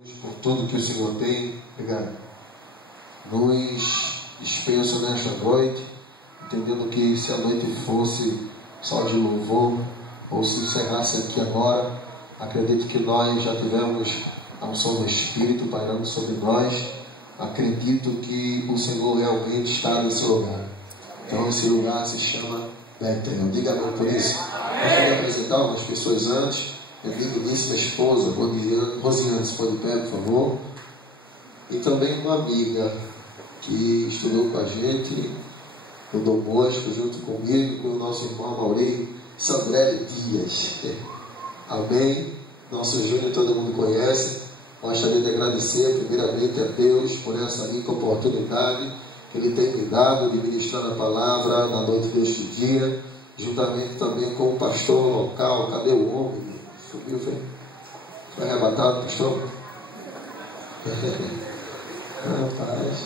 Por tudo que o Senhor tem, obrigado, nos dispensa nesta noite, entendendo que se a noite fosse só de louvor, ou se encerrasse aqui agora, acredito que nós já tivemos a unção do Espírito pairando sobre nós. Acredito que o Senhor realmente está nesse lugar. Então esse lugar se chama Betel. Diga amém por isso. Gostaria de apresentar algumas pessoas antes. Minha digníssima esposa, Rosiane, se for de pé, por favor. E também uma amiga que estudou com a gente no Dom Bosco, junto comigo, com o nosso irmão Maurinho, Sandrelli Dias. Amém. Nosso Júnior todo mundo conhece. Gostaria de agradecer primeiramente a Deus por essa rica oportunidade que Ele tem me dado de ministrar a palavra na noite deste dia, juntamente também com o pastor local. Cadê o homem? Subiu, foi arrebatado, pastor? Rapaz.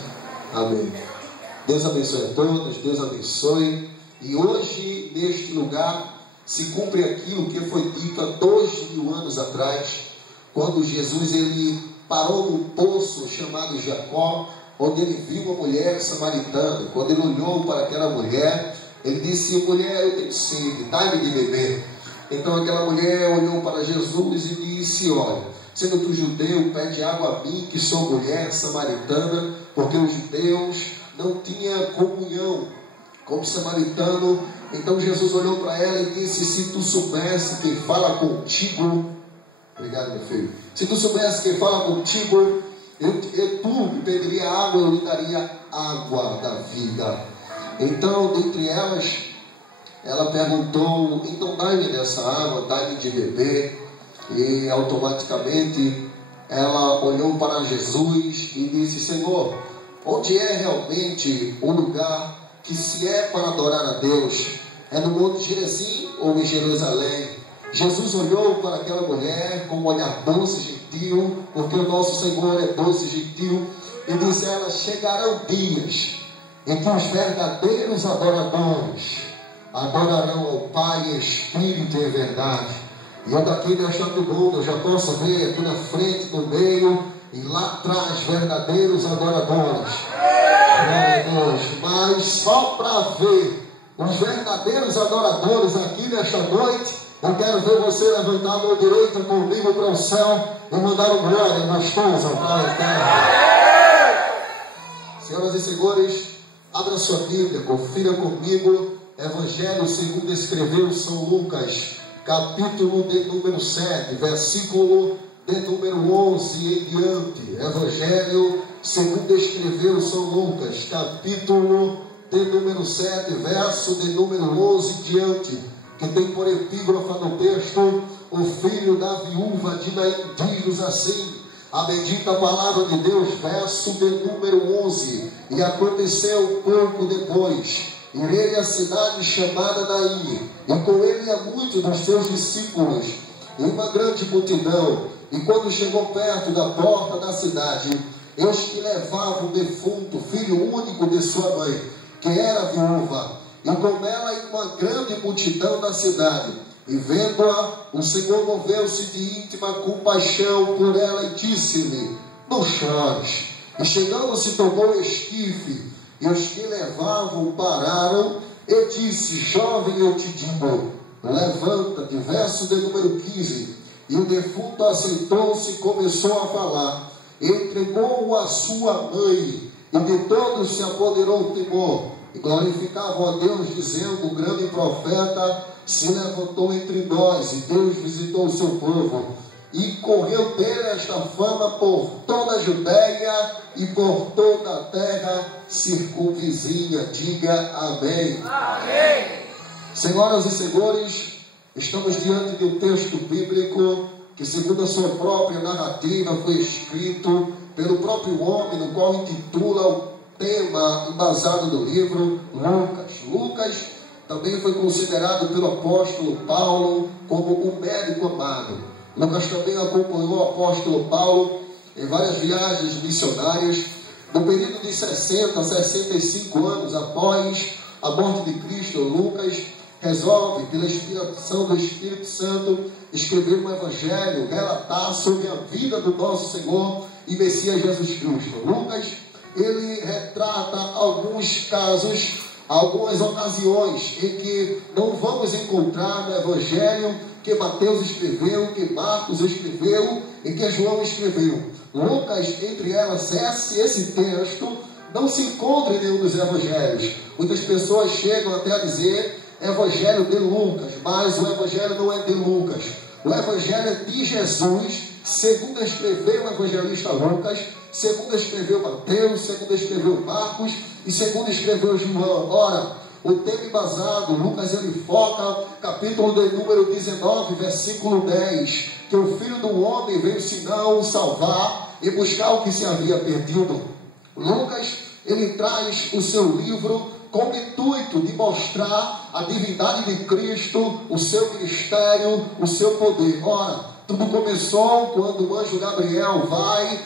Amém. Deus abençoe a todos, Deus abençoe. E hoje, neste lugar, se cumpre aquilo que foi dito há 2000 anos atrás, quando Jesus ele parou num poço chamado Jacó, onde ele viu uma mulher samaritana. Quando ele olhou para aquela mulher, ele disse: mulher, eu tenho sede, dá-me de beber. Então aquela mulher olhou para Jesus e disse: olha, sendo tu judeu, pede água a mim, que sou mulher samaritana, porque os judeus não tinham comunhão com o samaritano. Então Jesus olhou para ela e disse: se tu soubesse quem fala contigo, obrigado meu filho, se tu soubesse quem fala contigo, tu me pediria água, eu lhe daria água da vida. Então, dentre elas, ela perguntou: então dá-me dessa água, dá-me de beber. E automaticamente ela olhou para Jesus e disse: Senhor, onde é realmente o lugar que se é para adorar a Deus? É no Monte Gerizim ou em Jerusalém? Jesus olhou para aquela mulher com um olhar doce e gentil, porque o nosso Senhor é doce e gentil, e disse a ela: chegarão dias em que os verdadeiros adoradores adorarão ao Pai em espírito e em verdade. E eu daqui nesta tribuna já posso ver aqui na frente, no meio, e lá atrás, verdadeiros adoradores. Glória a Deus. Mas só para ver os verdadeiros adoradores aqui nesta noite, eu quero ver você levantar a mão direita comigo para o céu e mandar um glória gostosa para a terra. Senhoras e senhores, abra sua Bíblia, confira comigo. Evangelho segundo escreveu São Lucas, capítulo de número 7, versículo de número 11 em diante. Evangelho segundo escreveu São Lucas, capítulo de número 7, verso de número 11 em diante, que tem por epígrafe no texto: o filho da viúva de Naim diz assim, a bendita palavra de Deus, verso de número 11: e aconteceu pouco depois, irei à cidade chamada Naim, e com ele há muitos dos seus discípulos, e uma grande multidão. E quando chegou perto da porta da cidade, eis que levavam o defunto, filho único de sua mãe, que era viúva, e com ela uma grande multidão da cidade. E vendo-a, o Senhor moveu-se de íntima compaixão por ela e disse-lhe: não chores. E chegando-se, tomou o esquife, e os que levavam pararam, e disse: jovem, eu te digo, levanta-te. Verso de número 15. E o defunto assentou-se e começou a falar. Entregou-o a sua mãe, e de todos se apoderou o temor, e glorificavam a Deus, dizendo: o grande profeta se levantou entre nós, e Deus visitou o seu povo. E correu dele esta fama por toda a Judéia e por toda a terra circunvizinha. Diga amém. Amém. Senhoras e senhores, estamos diante de um texto bíblico que, segundo a sua própria narrativa, foi escrito pelo próprio homem, no qual intitula o tema embasado do livro Lucas. Lucas também foi considerado pelo apóstolo Paulo como um médico amado. Lucas também acompanhou o apóstolo Paulo em várias viagens missionárias. No período de 60 a 65 anos após a morte de Cristo, Lucas resolve, pela inspiração do Espírito Santo, escrever um evangelho, relatar sobre a vida do nosso Senhor e Messias Jesus Cristo. Lucas, ele retrata alguns casos, algumas ocasiões em que não vamos encontrar no evangelho que Mateus escreveu, que Marcos escreveu e que João escreveu. Lucas, entre elas, esse texto não se encontra em nenhum dos evangelhos. Muitas pessoas chegam até a dizer evangelho de Lucas, mas o evangelho não é de Lucas. O evangelho é de Jesus, segundo escreveu o evangelista Lucas, segundo escreveu Mateus, segundo escreveu Marcos e segundo escreveu João. Ora, o tema embasado, Lucas, ele foca, capítulo de número 19, versículo 10, que o Filho do Homem veio senão salvar e buscar o que se havia perdido. Lucas, ele traz o seu livro com o intuito de mostrar a divindade de Cristo, o seu ministério, o seu poder. Ora, tudo começou quando o anjo Gabriel vai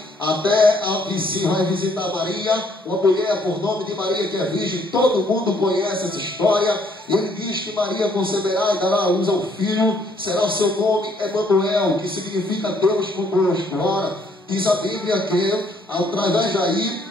visitar Maria, uma mulher por nome de Maria que é virgem. Todo mundo conhece essa história. Ele diz que Maria conceberá e dará à luz ao filho, será o seu nome Emanuel, que significa Deus conosco. Ora, diz a Bíblia que através daí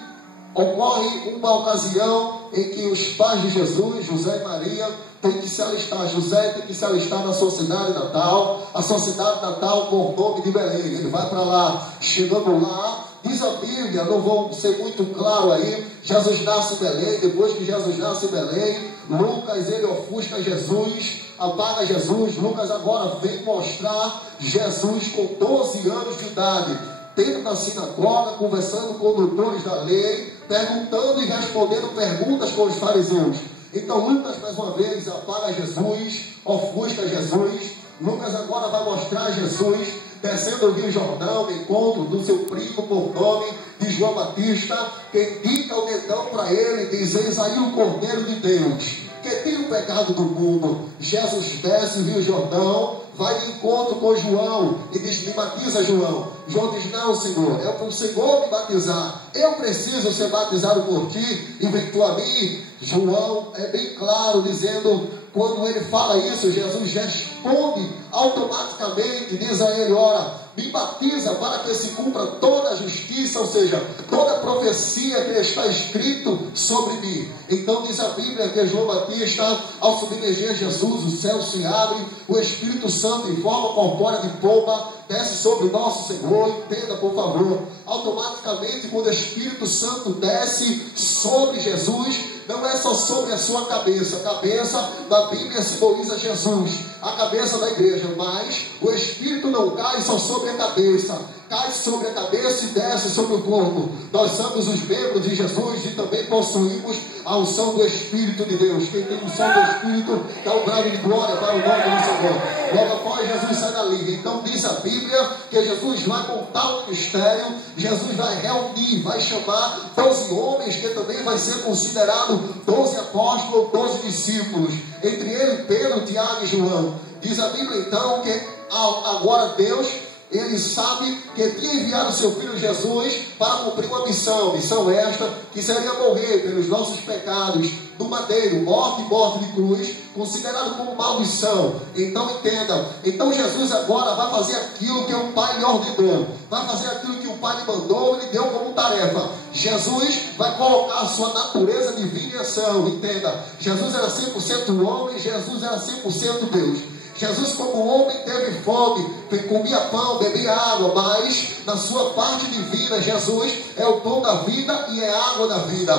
ocorre uma ocasião em que os pais de Jesus, José e Maria, têm que se alistar. José tem que se alistar na sua cidade natal, a sua cidade natal por nome de Belém. Ele vai para lá. Chegando lá, diz a Bíblia, não vou ser muito claro aí, Jesus nasce em Belém. Depois que Jesus nasce em Belém, Lucas, ele ofusca Jesus, apaga Jesus. Lucas agora vem mostrar Jesus com 12 anos de idade, dentro da sinagoga, conversando com doutores da lei, perguntando e respondendo perguntas com os fariseus. Então Lucas, mais uma vez, apaga Jesus, ofusca Jesus. Lucas agora vai mostrar Jesus descendo o Rio Jordão, no encontro do seu primo por nome de João Batista, que indica o dedão para ele, diz: eis aí o Cordeiro de Deus, que tira o pecado do mundo. Jesus desce o Rio Jordão, vai de encontro com João e diz: me batiza, João. João diz: não, Senhor, é para o Senhor me batizar, eu preciso ser batizado por ti e vem tu a mim. João é bem claro dizendo, quando ele fala isso, Jesus responde automaticamente, diz a ele: ora, me batiza para que se cumpra toda a justiça, ou seja, toda a profecia que está escrito sobre mim. Então diz a Bíblia que João Batista, ao submergir Jesus, o céu se abre, o Espírito Santo em forma corpórea de pomba desce sobre o nosso Senhor. Entenda, por favor, automaticamente quando o Espírito Santo desce sobre Jesus, não é só sobre a sua cabeça. A cabeça da Bíblia simboliza Jesus, a cabeça da igreja, mas o Espírito não cai só sobre a cabeça, cai sobre a cabeça e desce sobre o corpo. Nós somos os membros de Jesus e também possuímos a unção do Espírito de Deus. Quem tem unção do Espírito dá um brado de glória para o nome do Senhor. Logo após Jesus sai dali. Então diz a Bíblia que Jesus vai montar o ministério, Jesus vai reunir, vai chamar 12 homens, que também vai ser considerado 12 apóstolos, 12 discípulos, entre eles Pedro, Tiago e João. Diz a Bíblia então que agora Deus, ele sabe que tinha enviado o seu Filho Jesus para cumprir uma missão esta que seria morrer pelos nossos pecados do madeiro, morte de cruz, considerado como maldição. Então entenda, então Jesus agora vai fazer aquilo que o Pai lhe ordenou, vai fazer aquilo que o Pai lhe mandou e lhe deu como tarefa. Jesus vai colocar a sua natureza divina em ação. Entenda, Jesus era 100% homem, Jesus era 100% Deus. Jesus, como homem, teve fome, comia pão, bebia água, mas na sua parte divina, Jesus é o pão da vida e é a água da vida.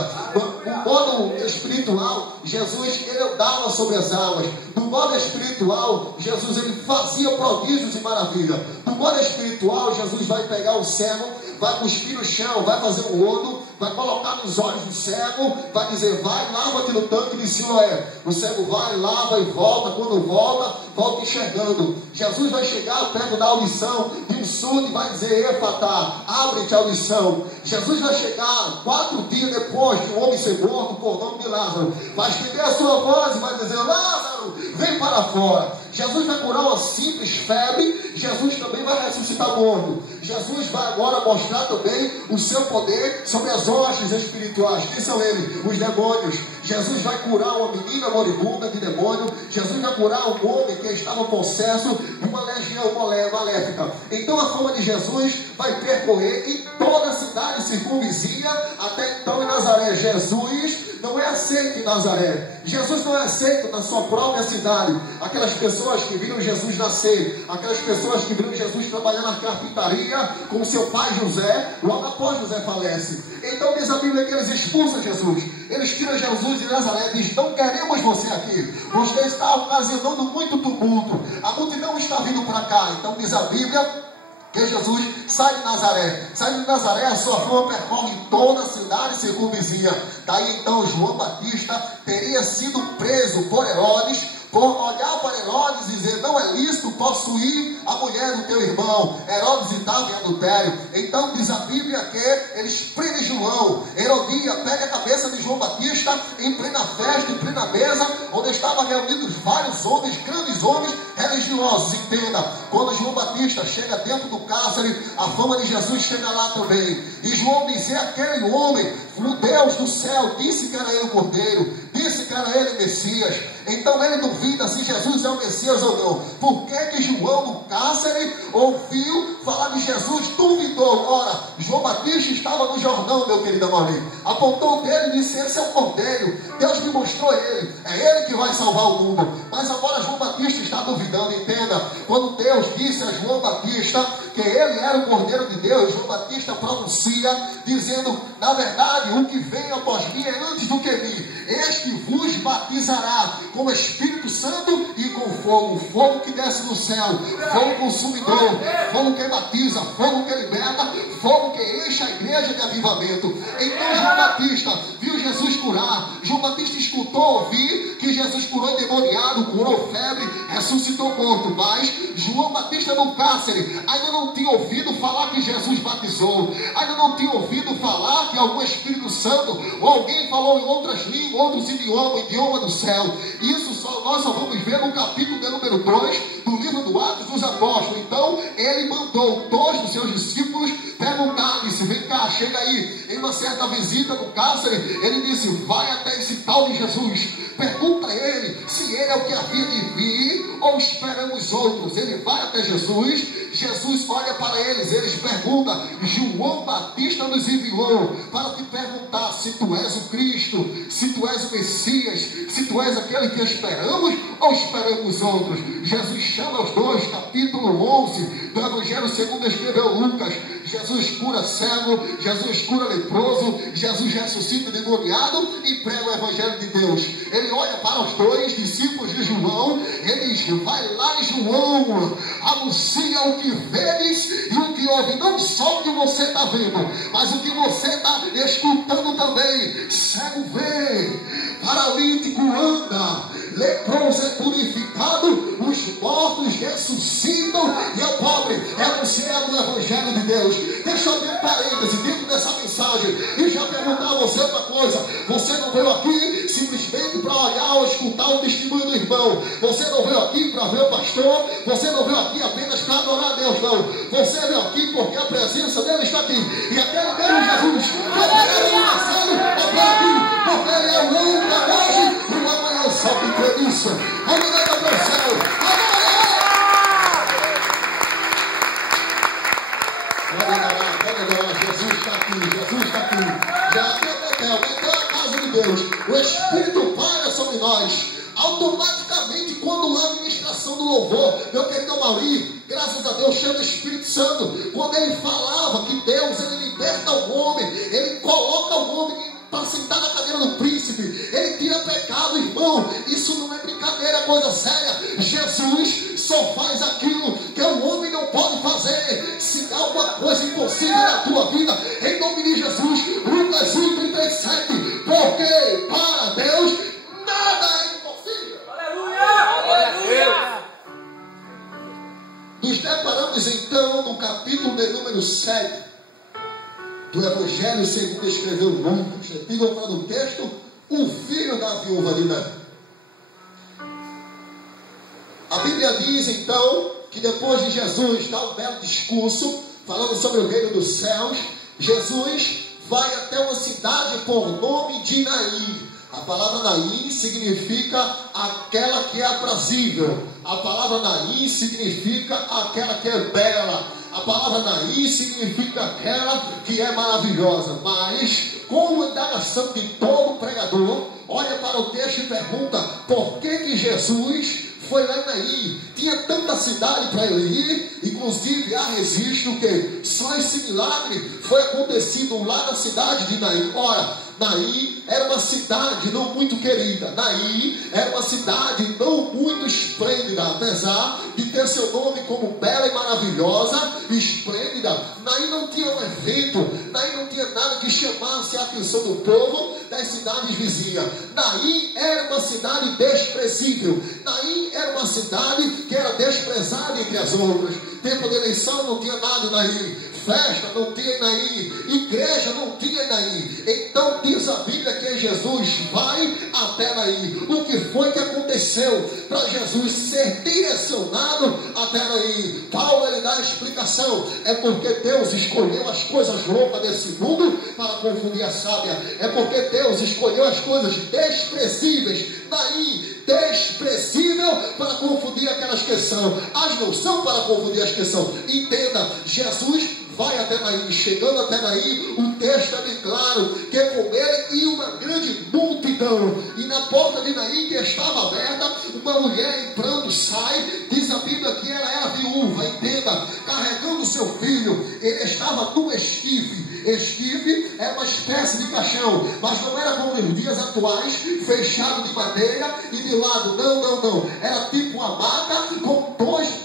No modo espiritual, Jesus, ele andava sobre as águas. No modo espiritual, Jesus, ele fazia prodígios e maravilhas. No modo espiritual, Jesus vai pegar o cego, vai cuspir no chão, vai fazer um lodo, vai colocar nos olhos do cego, vai dizer: vai, lava-te no tanque de Siloé. O cego vai, lava e volta. Quando volta enxergando. Jesus vai chegar perto da audição de um surdo e vai dizer: Efatá, abre-te a audição. Jesus vai chegar 4 dias depois de um homem ser morto por nome de Lázaro, vai estender a sua voz e vai dizer: Lázaro, vem para fora. Jesus vai curar uma simples febre, Jesus também vai ressuscitar morto. Jesus vai agora mostrar também o seu poder sobre as hostes espirituais. Quem são eles? Os demônios. Jesus vai curar uma menina moribunda de demônio. Jesus vai curar um homem que estava possesso de uma legião maléfica. Então a fama de Jesus vai percorrer em toda a cidade circunvizinha, até então em Nazaré. Jesus não é aceito em Nazaré. Jesus não é aceito na sua própria cidade. Aquelas pessoas que viram Jesus nascer, aquelas pessoas que viram Jesus trabalhar na carpintaria com seu pai José, logo após José falece. Então diz a Bíblia que eles expulsam Jesus. Eles tiram Jesus de Nazaré e dizem: não queremos você aqui. Você está ocasionando muito tumulto. A multidão está vindo para cá. Então diz a Bíblia que Jesus sai de Nazaré. Sai de Nazaré, a sua fama percorre toda a cidade circunvizinha. Daí então João Batista teria sido preso por Herodes, por olhar para Herodes e dizer: não é lícito possuir a mulher do teu irmão. Herodes estava em adultério. Então diz a Bíblia que eles prendem João. Herodia pega a cabeça de João Batista em plena festa, em plena mesa, onde estavam reunidos vários homens, grandes homens religiosos. Entenda, quando João Batista chega dentro do cárcere, a fama de Jesus chega lá também. E João dizia: aquele homem, o Deus do céu, disse que era ele o Cordeiro, disse que era ele o Messias. Então ele duvida se Jesus é o Messias ou não. Por que João no cárcere ouviu falar de Jesus? Duvidou. Ora, João Batista estava no Jordão, meu querido Amauri. Apontou dele e disse: esse é o Cordeiro. Deus me mostrou ele. É ele que vai salvar o mundo. Mas agora João Batista está duvidando. Entenda, quando Deus disse a João Batista que ele era o Cordeiro de Deus, João Batista pronuncia dizendo: na verdade, o que vem após mim é antes do que mim. Este vos batizará com o Espírito Santo e com fogo. Fogo que desce do céu, fogo consumidor, fogo que batiza, fogo que liberta, fogo que enche a igreja de avivamento. Então João Batista viu Jesus curar. João Batista escutou, ouvir que Jesus curou endemoniado, curou febre, ressuscitou morto. Mas João Batista no cárcere ainda não tinha ouvido falar que Jesus batizou, ainda não tinha ouvido falar que algum Espírito Santo ou alguém falou em outras línguas, outros idiomas, idioma do céu. Isso nós só vamos ver no capítulo de número 2 do livro do Atos dos Apóstolos. Então ele mandou 2 dos seus discípulos perguntar, disse: vem cá, chega aí. Em uma certa visita no cárcere, ele disse: vai até esse tal de Jesus, pergunta a ele se ele é o que havia de vir ou esperamos outros. Ele vai até Jesus, Jesus olha para eles perguntam: João Batista nos enviou para te perguntar se tu és o Cristo, se tu és o Messias, se tu és aquele que esperamos ou esperamos outros. Jesus chama os dois, capítulo 11 do Evangelho segundo escreveu Lucas. Jesus cura cego, Jesus cura leproso, Jesus ressuscita endemoniado e prega o Evangelho de Deus. Ele olha para os dois discípulos de João, ele diz: vai lá, João, anuncia o que vês e o que ouve. Não só o que você está vendo, mas o que você está escutando também. Cego vê, paralítico anda, leproso é purificado, os mortos ressuscitam e o pobre é anunciado no Evangelho de Deus. Deixa eu abrir um parêntese dentro dessa mensagem e já perguntar a você outra coisa. Você não veio aqui simplesmente para olhar ou escutar o testemunho do irmão. Você não veio aqui para ver o pastor. Você não veio aqui apenas para adorar a Deus, não. Você veio aqui porque a presença dele está aqui. E aquele mesmo Jesus que opera no passado, opera aqui, porque ele é o homem para hoje e o amanhã. Só que crê nisso. Vamos dar para o céu. Jesus está aqui, Jesus está aqui. Já aqui é Betel, Betel é a casa de Deus. O Espírito paira sobre nós. Automaticamente, quando a administração do louvor, meu querido Amauri, graças a Deus, chama o Espírito Santo. Quando ele falava que Deus, ele liberta o homem, ele coloca o homem para sentar na cadeira do príncipe, ele tira pecado, irmão. Isso não é brincadeira, é coisa séria. Jesus só faz aquilo que o homem não pode fazer. Se há alguma coisa impossível na tua vida, em nome de Jesus, Lucas 1:37, porque para Deus nada é impossível. Aleluia! Nos deparamos então no capítulo de número 7 do Evangelho segundo escreveu Lucas. Diga para o texto: o filho da viúva de Naim. A A Bíblia diz então que depois de Jesus dar um belo discurso falando sobre o reino dos céus, Jesus vai até uma cidade por nome de Naim. A palavra Naim significa aquela que é aprazível. A palavra Naim significa aquela que é bela. A palavra Naim significa aquela que é maravilhosa. Mas, como indagação de todo pregador, olha para o texto e pergunta: por que Jesus foi lá em Naim? Tinha tanta cidade para ele ir. Inclusive há registro que só esse milagre foi acontecido lá na cidade de Naim. Ora, Naim era uma cidade não muito querida. Naim era uma cidade não muito esplêndida, apesar de ter seu nome como bela e maravilhosa, esplêndida. Naim não tinha um evento, Naim não tinha nada que chamasse a atenção do povo das cidades vizinhas. Naim era uma cidade desprezível. Naim era uma cidade que era desprezada entre as outras. Tempo de eleição não tinha nada em Naim. Festa não tinha em Naim. Igreja não tinha em Naim. Então diz a Bíblia que Jesus vai até Naim. O que foi que aconteceu para Jesus ser direcionado até Naim? Paulo ele dá a explicação. É porque Deus escolheu as coisas loucas desse mundo para confundir a sábia. É porque Deus escolheu as coisas desprezíveis. Naim, desprezível, para confundir aquelas que são. As não são para confundir as que são. Entenda, Jesus vai até Naim. Chegando até Naim, o texto é bem claro que com ele ia uma grande multidão. E na porta de Naim, que estava aberta, uma mulher em pranto sai. Diz a Bíblia que ela era viúva. Entenda, carregando seu filho. Ele estava num esquife. Esquife é uma espécie de caixão, mas não era como nos dias atuais, fechado de madeira e de lado. Não. Era tipo uma maca com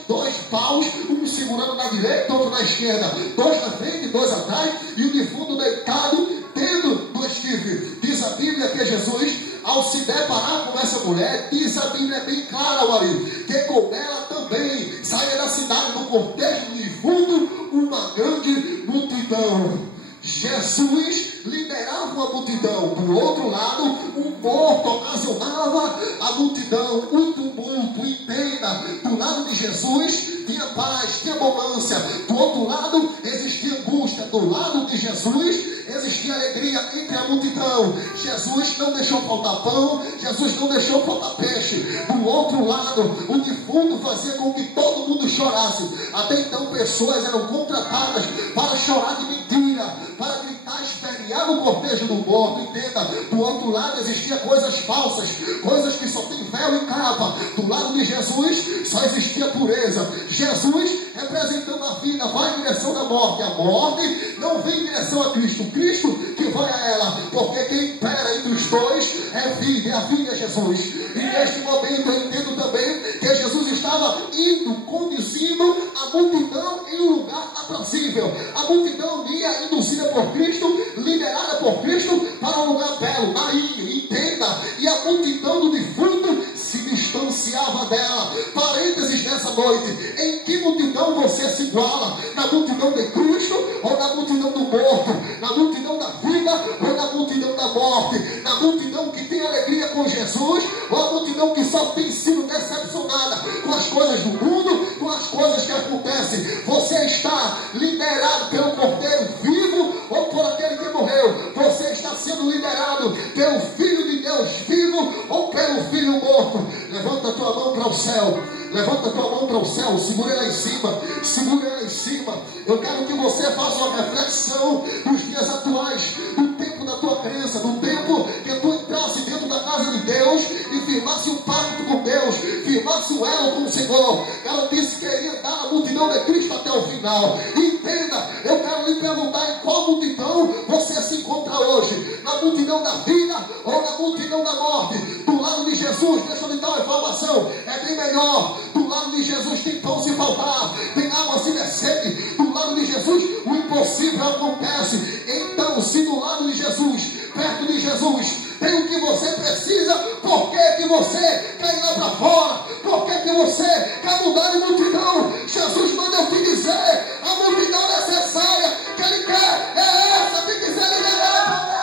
dois paus, um segurando na direita, outro na esquerda. Dois na frente, dois atrás, e o defunto deitado dentro do esquife. Diz a Bíblia que Jesus, ao se deparar com essa mulher, diz a Bíblia bem clara, Maria, que com ela também saia da cidade, do cortejo do defunto, uma grande multidão. Jesus liderava uma multidão. Do outro lado, um morto ocasionava a multidão, um tumulto. Entenda, do lado de Jesus tinha paz, tinha bonança. Do outro lado existia angústia. Do lado de Jesus existia alegria entre a multidão. Jesus não deixou faltar pão, Jesus não deixou faltar peixe. Do outro lado, o defunto fazia com que todo mundo chorasse. Até então pessoas eram contratadas para chorar de mentira, para gritar, espernear no cortejo do morto. Entenda, do outro lado existia coisas falsas, coisas que só tem véu e capa. Do lado de Jesus só existia pureza. Jesus representando a vida vai em direção da morte. A morte não vem em direção a Cristo, Cristo que vai a ela, porque quem impera entre os dois é vida, e a vida é Jesus. E neste momento eu entendo também que Jesus estava indo, conduzindo a multidão em um lugar aprazível. A multidão ia induzida por Cristo, liderada por Cristo, para um lugar belo. Aí, entenda, e a multidão do defunto se distanciava dela. Parênteses nessa noite: em que multidão você se iguala? Na multidão de Cristo ou na multidão do morto? Na multidão da vida ou na multidão da morte? Na multidão que tem alegria com Jesus ou a multidão que só tem sido decepcionada com as coisas do mundo, com as coisas que acontecem? Você está liderado pelo Cordeiro vivo ou por aquele que morreu? Você está sendo liderado pelo Filho de Deus vivo ou pelo Filho morto? Levanta a tua mão para o céu. Levanta a tua mão para o céu. Segura ela em cima. Segura ela em cima. Eu quero que você faça uma reflexão dos dias atuais, do tempo da tua crença, do tempo que tu entrasse dentro da casa de Deus e firmasse um pacto com Deus, firmasse um elo com o Senhor. Ela disse que iria dar a multidão de Cristo até o final. Entenda, eu quero lhe perguntar em qual multidão você se encontra hoje. Na multidão da vida ou na multidão da morte? Do lado de Jesus, deixa eu lhe dar uma informação, é bem melhor. Do lado de Jesus tem pão se faltar, tem água se der sede. Do lado de Jesus o impossível acontece. Então, se do lado de Jesus, perto de Jesus, tem o que você precisa, por que você quer ir lá para fora? Por que você quer mudar de multidão? Jesus manda eu te dizer, a multidão necessária que Ele quer é essa que quiser liderar.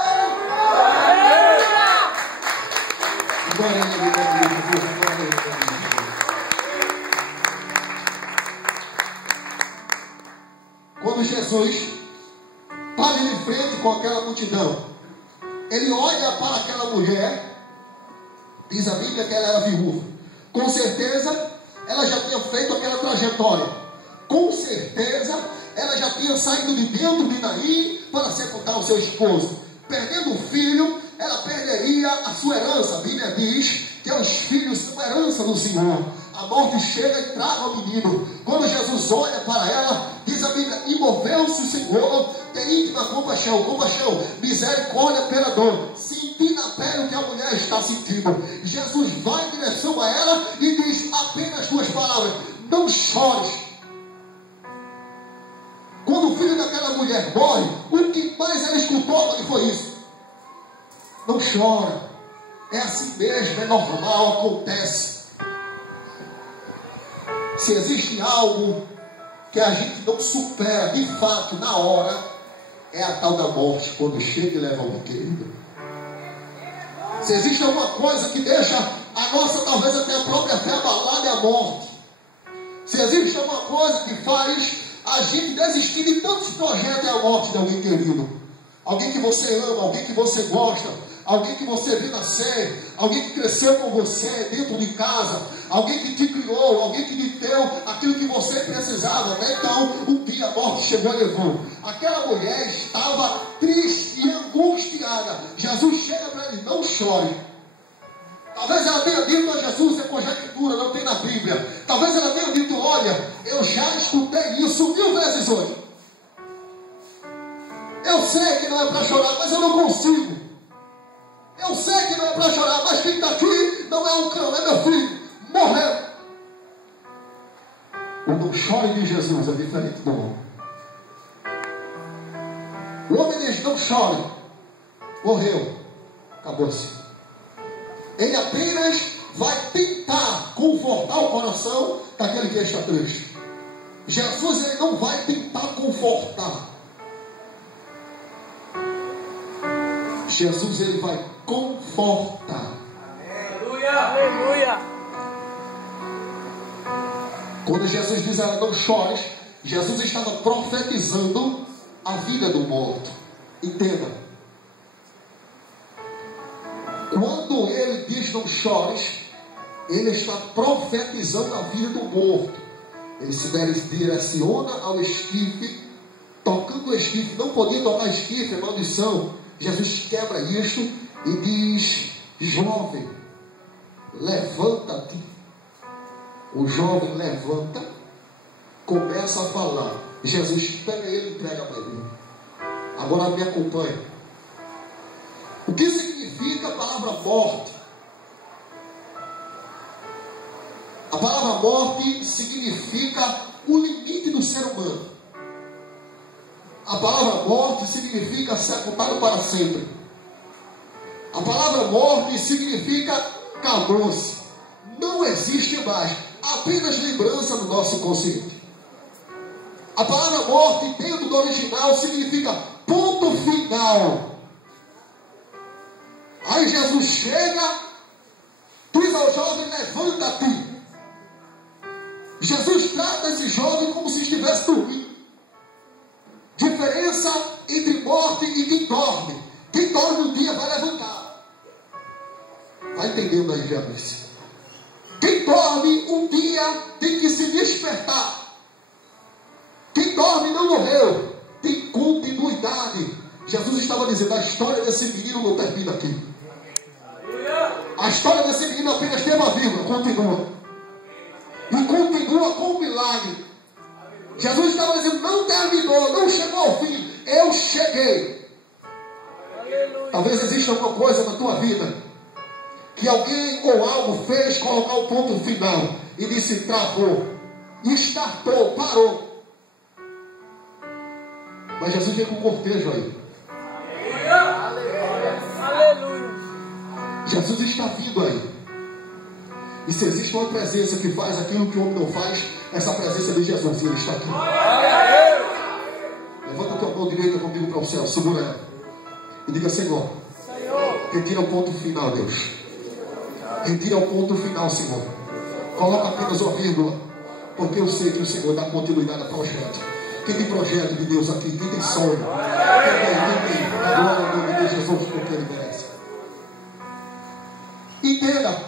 para ir em frente com aquela multidão. Ele olha para aquela mulher, diz a Bíblia que ela era viúva. Com certeza, ela já tinha feito aquela trajetória. Com certeza, ela já tinha saído de dentro de Naim para sepultar o seu esposo. Perdendo o filho, ela perderia a sua herança. A Bíblia diz que os filhos são herança do Senhor. A morte chega e traga o menino. Quando Jesus olha para ela, diz a Bíblia, e moveu-se o Senhor, tem íntima compaixão, misericórdia pela dor. Senti na pele o que a mulher está sentindo. Jesus vai em direção a ela e diz apenas duas palavras: não chores. Quando o filho daquela mulher morre, o que mais ela escutou foi isso: não chora. É assim mesmo, é normal, acontece. Se existe algo que a gente não supera de fato na hora, é a tal da morte, quando chega e leva alguém querido. Se existe alguma coisa que deixa a nossa, talvez até a própria fé abalada, é a morte. Se existe alguma coisa que faz a gente desistir de tantos projetos, é a morte de alguém querido. Alguém que você ama, alguém que você gosta, alguém que você viu nascer, alguém que cresceu com você dentro de casa, alguém que te criou, alguém que lhe deu aquilo que você precisava. Até então, um dia a morte chegou e levou. Aquela mulher estava triste e angustiada. Jesus chega para ele: não chore. Talvez ela tenha dito a Jesus, é conjectura, não tem na Bíblia. Talvez ela tenha dito: olha, eu já escutei isso 1000 vezes hoje. Eu sei que não é para chorar, mas eu não consigo. Eu sei que não é para chorar, mas quem está aqui não é um cão, é meu filho. Morreu. O não chore de Jesus é diferente do homem. O homem diz: não chore. Morreu. Acabou-se. Ele apenas vai tentar confortar o coração daquele que está triste. Jesus, ele não vai tentar confortar. Jesus, ele vai confortar. Aleluia, aleluia. Quando Jesus diz a ela: não chores, Jesus estava profetizando a vida do morto. Entenda. Quando ele diz não chores, ele está profetizando a vida do morto. Ele se direciona ao esquife, tocando o esquife. Não podia tocar esquife, é maldição. Jesus quebra isto e diz: jovem, levanta-te. O jovem levanta, começa a falar. Jesus pega ele e entrega para ele. Agora me acompanha. O que significa a palavra morte? A palavra morte significa o limite do ser humano. A palavra morte significa sepultado para sempre. A palavra morte significa acabou-se. Não existe mais. Apenas lembrança no nosso consciente. A palavra morte, dentro do original, significa ponto final. Aí Jesus chega, diz ao jovem: levanta-te. Jesus trata esse jovem como se estivesse dormindo. Diferença entre morte e quem dorme. Quem dorme um dia vai levantar. Vai entendendo aí, Jesus? Quem dorme um dia tem que se despertar. Quem dorme não morreu, tem continuidade. Jesus estava dizendo: a história desse menino não termina aqui. A história desse menino apenas tem uma vírgula, continua. E continua com o milagre. Jesus estava dizendo: não terminou, não chegou ao fim, eu cheguei. Talvez exista alguma coisa na tua vida que alguém ou algo fez colocar o ponto final e disse: travou, estartou, parou. Mas Jesus veio com um cortejo aí. Aleluia. Jesus está vindo aí. E se existe uma presença que faz aquilo que o homem não faz, essa presença de Jesus, e ele está aqui. Levanta a tua mão direita comigo para o céu, segura ela e diga: Senhor, retira o ponto final, Deus. Retira o ponto final, Senhor. Coloca apenas uma vírgula, porque eu sei que o Senhor dá continuidade a projeto. Quem tem projeto de Deus aqui? Quem tem sonho? outros porque ele merece. Entenda,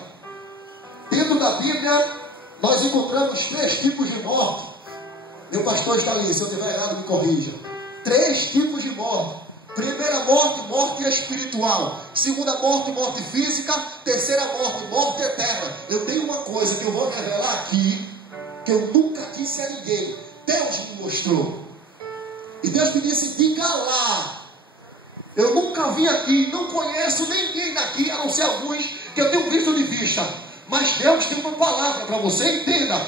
dentro da Bíblia, nós encontramos 3 tipos de morte. Meu pastor está ali, se eu estiver errado, me corrija. 3 tipos de morte. Primeira morte, morte espiritual. Segunda morte, morte física. Terceira morte, morte eterna. Eu tenho uma coisa que eu vou revelar aqui, que eu nunca disse a ninguém. Deus me mostrou. E Deus me disse, diga lá. Eu nunca vim aqui, não conheço ninguém daqui, a não ser alguns que eu tenho visto de vista. Mas Deus tem uma palavra para você, entenda.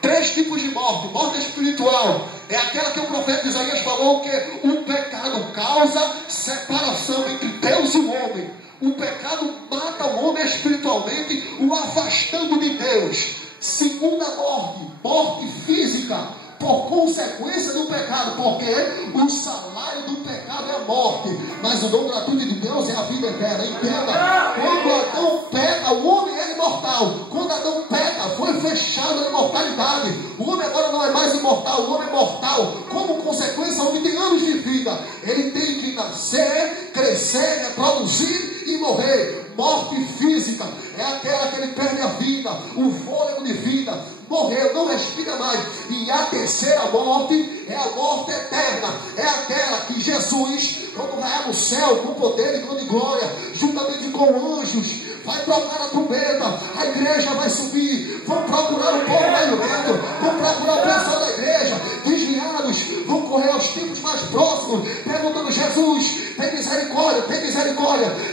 3 tipos de morte. Morte espiritual é aquela que o profeta Isaías falou, que o pecado causa separação entre Deus e o homem. O pecado mata o homem espiritualmente, o afastando de Deus. Segunda morte, morte física, por consequência do pecado, porque o salário do pecado é a morte, mas o dom gratuito de Deus é a vida eterna. Entenda, quando Adão peca, o homem é imortal. Quando Adão peca, foi fechado a imortalidade. O homem agora não é mais imortal, o homem é mortal. Como consequência, o homem tem anos de vida. Ele tem que nascer, crescer, reproduzir e morrer. Morte física é aquela que ele perde a vida, o fôlego de vida, morreu, não respira mais. E a terceira morte é a morte eterna, é aquela que Jesus, quando vai no céu com poder e grande glória, juntamente com anjos, vai tocar a trombeta, a igreja vai subir, vão procurar o povo mais lento, vão procurar o pessoal da igreja, desviados, vão correr aos tempos mais próximos, perguntando: Jesus, tem misericórdia.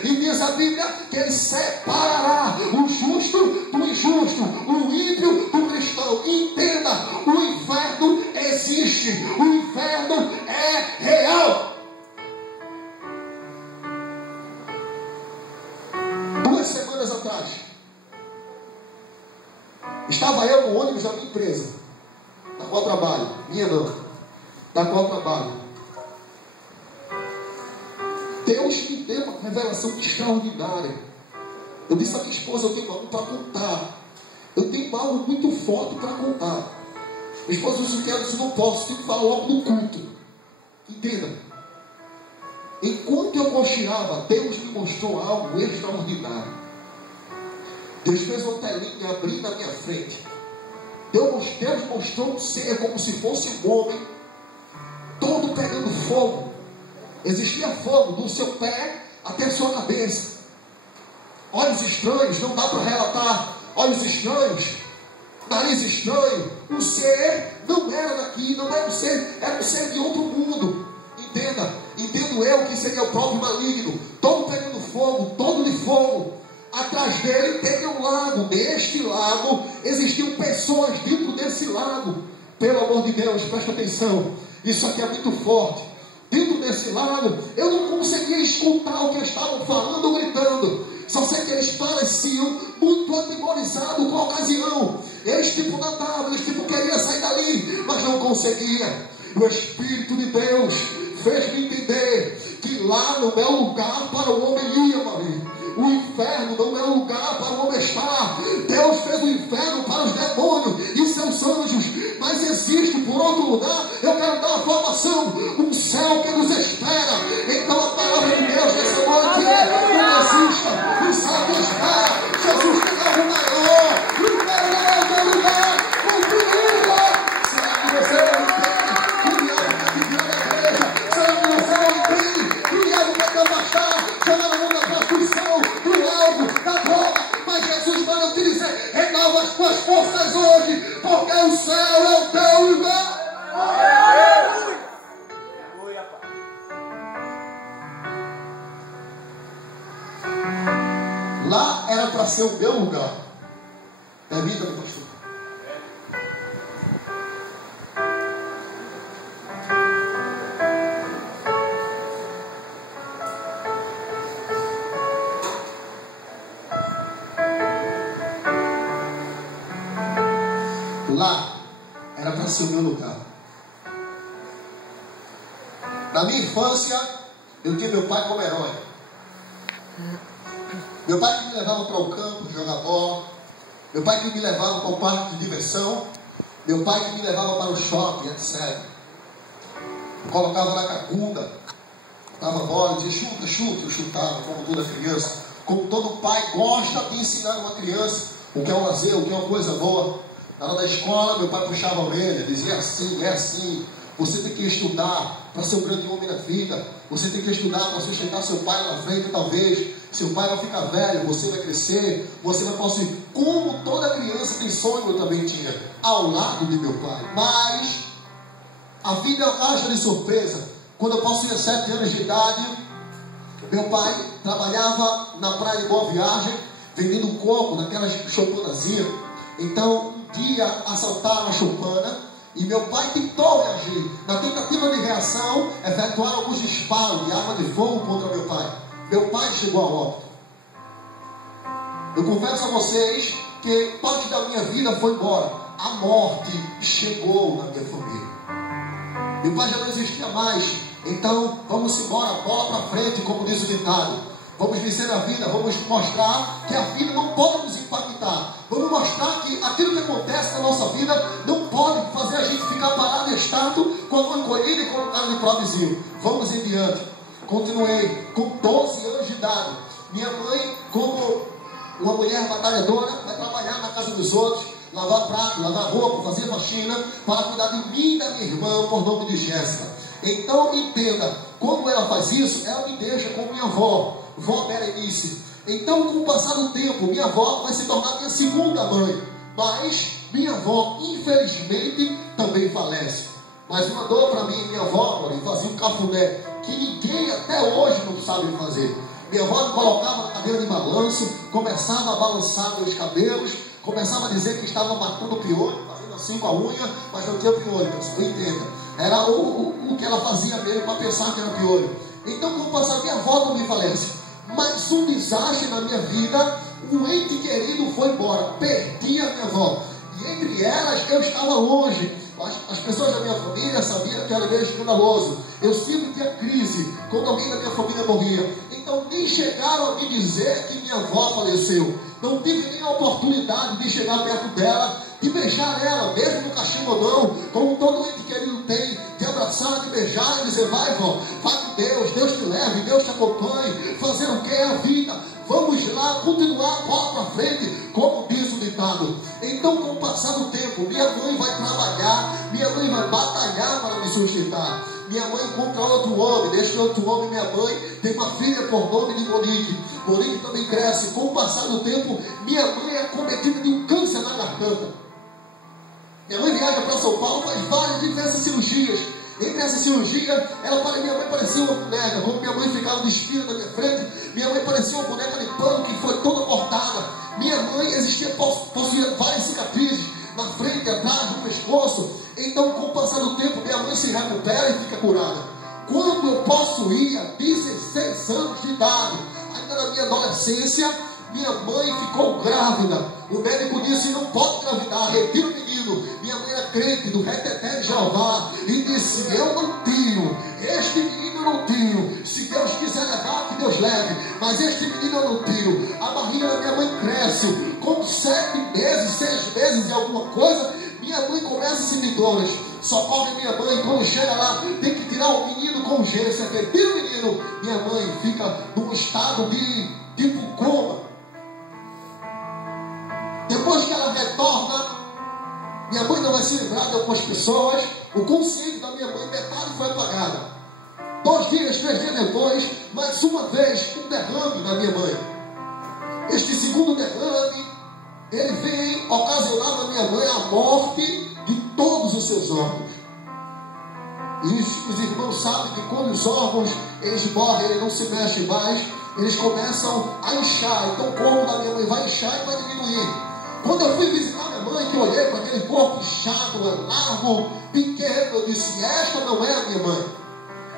E diz a Bíblia que ele separará o justo do injusto, o ímpio do cristão. Entenda, o inferno existe, o inferno é real. 2 semanas atrás, estava eu no ônibus da minha empresa, na qual trabalho, Deus me deu uma revelação extraordinária. Eu disse à minha esposa: eu tenho algo para contar. Eu tenho algo muito forte para contar. Minha esposa disse: eu disse: não posso, tenho que falar logo no culto. Entenda. Enquanto eu cocheava, Deus me mostrou algo extraordinário. Deus fez uma telinha abrir na minha frente. Deus mostrou um ser como se fosse um homem, todo pegando fogo. Existia fogo do seu pé até a sua cabeça. Olhos estranhos, não dá para relatar. Olhos estranhos, nariz estranho. O ser não era daqui, não era um ser, era um ser de outro mundo. Entendo eu que seria o próprio maligno, todo pegando fogo, todo de fogo. Atrás dele tem um lago. Neste lago existiam pessoas dentro desse lago. Pelo amor de Deus, presta atenção. Isso aqui é muito forte. Dentro desse lago, eu não conseguia escutar o que eles estavam falando ou gritando. Só sei que eles pareciam muito atemorizados com a ocasião. Eles nadavam, eles queriam sair dali, mas não conseguia. O Espírito de Deus fez-me entender que lá não é o lugar para o homem ir, Maria. O inferno não é o lugar para o homem estar. Deus fez o inferno para os demônios e seus anjos. Mas existe por outro lugar. Eu quero dar uma formação, um céu que nos espera. Então a palavra de Deus nessa noite é: não exista, o céu te espera. Jesus tem algo maior. O teu lugar, continua. Será que você não entende? O diabo está te tirando da igreja. Será que você não entende? O diabo quer te afastar, chamando o mundo da prostituição, do alvo, da droga. Mas Jesus manda te dizer: renova as tuas forças hoje, porque o céu é o teu lugar. Lá era para ser o meu lugar. Permita-me, pastor. Lá era para ser o meu lugar. Na minha infância, eu tinha meu pai como herói. Meu pai que me levava para o campo jogar bola. Meu pai que me levava para o parque de diversão. Meu pai que me levava para o shopping, etc. Eu colocava na cacunda. Estava jogava bola, dizia chuta, chuta, eu chutava, como toda criança. Como todo pai gosta de ensinar uma criança o que é um lazer, o que é uma coisa boa. Na hora da escola, meu pai puxava a orelha, dizia é assim. Você tem que estudar para ser um grande homem na vida. Você tem que estudar para sustentar seu pai lá na frente, talvez. Seu pai vai ficar velho, você vai crescer, você vai possuir. Como toda criança tem sonho, eu também tinha, ao lado de meu pai. Mas a vida é uma caixa de surpresa. Quando eu possuía 7 anos de idade, meu pai trabalhava na praia de Boa Viagem, vendendo coco naquelas choupanazinhas. Então, um dia assaltaram a choupana e meu pai tentou reagir. Na tentativa de reação, efetuaram alguns disparos de arma de fogo contra meu pai. Meu pai chegou a óbito. Eu confesso a vocês que parte da minha vida foi embora. A morte chegou na minha família. Meu pai já não existia mais. Então, vamos embora, bola para frente, como diz o ditado. Vamos vencer a vida, vamos mostrar que a vida não pode nos impactar. Vamos mostrar que aquilo que acontece na nossa vida não pode fazer a gente ficar parado e estático com a mão encolhida e com o cara de provizinho. Vamos em diante. Continuei com 12 anos de idade. Minha mãe, como uma mulher batalhadora, vai trabalhar na casa dos outros, lavar prato, lavar roupa, fazer faxina, para cuidar de mim e da minha irmã, por nome de Jéssica. Então entenda, quando ela faz isso, ela me deixa com minha avó, vó Berenice. Então, com o passar do tempo, minha avó vai se tornar minha segunda mãe. Mas minha avó, infelizmente, também falece. Mas uma dor para mim, minha avó fazia um cafuné que ninguém até hoje não sabe fazer. Minha avó me colocava na cadeira de balanço, começava a balançar meus cabelos, começava a dizer que estava matando piolho, fazendo assim com a unha, mas não tinha piolho, você entenda. Era o que ela fazia mesmo para pensar que era piolho. Então, com o passar, minha avó também falece. Mas um desastre na minha vida, um ente querido foi embora, perdi a minha avó. E entre elas, eu estava longe. As pessoas da minha família sabiam que era meio escandaloso. Eu sempre tinha crise quando alguém da minha família morria. Então nem chegaram a me dizer que minha avó faleceu. Não tive nem a oportunidade de chegar perto dela, de beijar ela, mesmo no cachimbo ou não, como todo ente querido tem, de abraçar, de beijar e dizer, vai vó, vai com Deus, Deus te leve, Deus te acompanhe, fazer o que é a vida, vamos lá, continuar, bola para frente, como diz o ditado. Então, com o passar do tempo, minha mãe vai trabalhar, minha mãe vai batalhar para me sustentar. Minha mãe encontra outro homem, deste outro homem, minha mãe tem uma filha por nome de Monique. Monique também cresce. Com o passar do tempo, minha mãe é acometida de um câncer na garganta. Minha mãe viaja para São Paulo, faz várias diversas cirurgias. Entre essas cirurgias, minha mãe parecia uma boneca. Quando minha mãe ficava de espira na minha frente, minha mãe parecia uma boneca de pano que foi toda cortada. Minha mãe possuía várias cicatrizes na frente, atrás, no pescoço. Então, com o passar do tempo, minha mãe se recupera e fica curada. Quando eu possuía 16 anos de idade, ainda na minha adolescência, minha mãe ficou grávida. O médico disse, não pode engravidar, retira o menino. Minha mãe era crente do Reteté de Jeová e disse, eu não tiro, este menino eu não tiro. Se Deus quiser levar, que Deus leve, mas este menino eu não tiro. A barriga da minha mãe cresce. Com 7 meses, 6 meses e alguma coisa, minha mãe começa a sentir dores. Socorre minha mãe, quando chega lá, tem que tirar o menino com urgência. Retira o menino. Minha mãe fica num estado de tipo coma. Depois que ela retorna, minha mãe não vai se livrar de algumas pessoas. O consciente da minha mãe, metade foi apagada. 2 dias, 3 dias depois, mais uma vez, um derrame na minha mãe. Este segundo derrame, ele vem ocasionar na minha mãe a morte de todos os seus órgãos. E os irmãos sabem que quando os órgãos eles morrem, eles não se mexem mais, eles começam a inchar. Então o corpo da minha mãe vai inchar e vai diminuir. Quando eu fui visitar minha mãe, que eu olhei para aquele corpo inchado, largo, pequeno, eu disse, esta não é a minha mãe.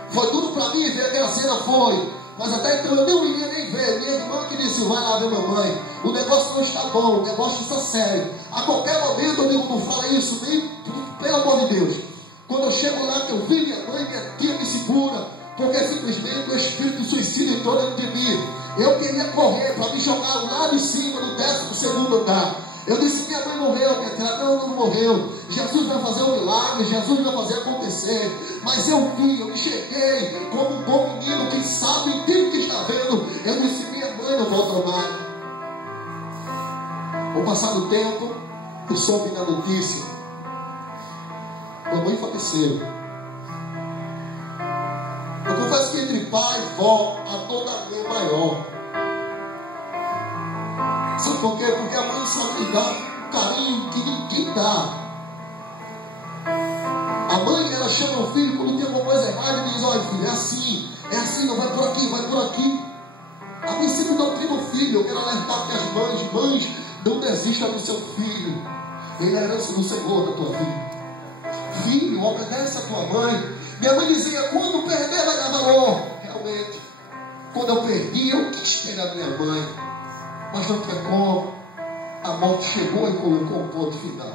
Foi tudo para mim ver aquela cena, foi. Mas até então eu não iria nem ver. Minha irmã que disse, vai lá ver mamãe. O negócio não está bom, o negócio está sério. A qualquer momento eu digo, não fala isso, nem pelo amor de Deus. Quando eu chego lá, que eu vi minha mãe, minha tia me segura, porque simplesmente o espírito suicida entrou dentro de mim. Eu queria correr para me jogar lá de cima, no 12º andar. Eu disse, minha mãe morreu, minha tia, não morreu. Jesus vai fazer um milagre, Jesus vai fazer acontecer. Mas eu vi, eu me cheguei como um bom menino que passado o tempo, eu soube da notícia. Minha mãe faleceu. Eu confesso que entre pai e vó, a dor da mãe é maior. Sabe por quê? Porque a mãe sabe dar um carinho que ninguém dá. A mãe, ela chama o filho quando tem alguma coisa errada e diz: olha filho, é assim, não vai por aqui, vai por aqui. A mãe sempre doutrina o filho. Eu quero alertar até as mães, não desista do seu filho. Ele é a herança do Senhor da tua vida. Filho, obedece a tua mãe. Minha mãe dizia: quando perder vai dar valor. Realmente, quando eu perdi, eu quis pegar minha mãe, mas não tinha como. A morte chegou e colocou um ponto final.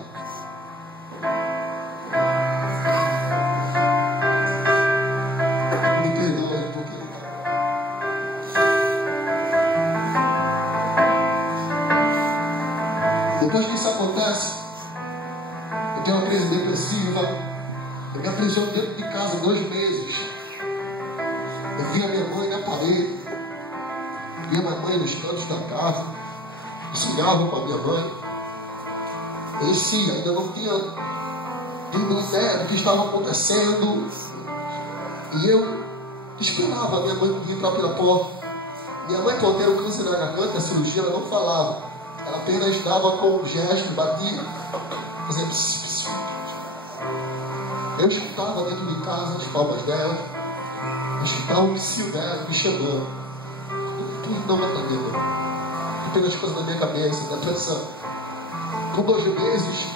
Me perdoe um pouquinho. Depois que isso acontece, eu tenho uma crise depressiva. Eu me aprisiono dentro de casa 2 meses. Eu via minha mãe na parede, via minha mãe nos cantos da casa, cigarro com a minha mãe. Esse ainda não tinha tido ideia do que estava acontecendo. E eu esperava a minha mãe vir para a porta. Minha mãe, por ter o câncer na garganta, a cirurgia, ela não falava. Ela apenas dava com um gesto, batia, fazia pss, pss. Eu escutava dentro de casa as palmas dela. Eu escutava o psiu dela me chamando. Tudo não atendeu. Apenas coisas na minha cabeça, da pressão. Com 2 meses,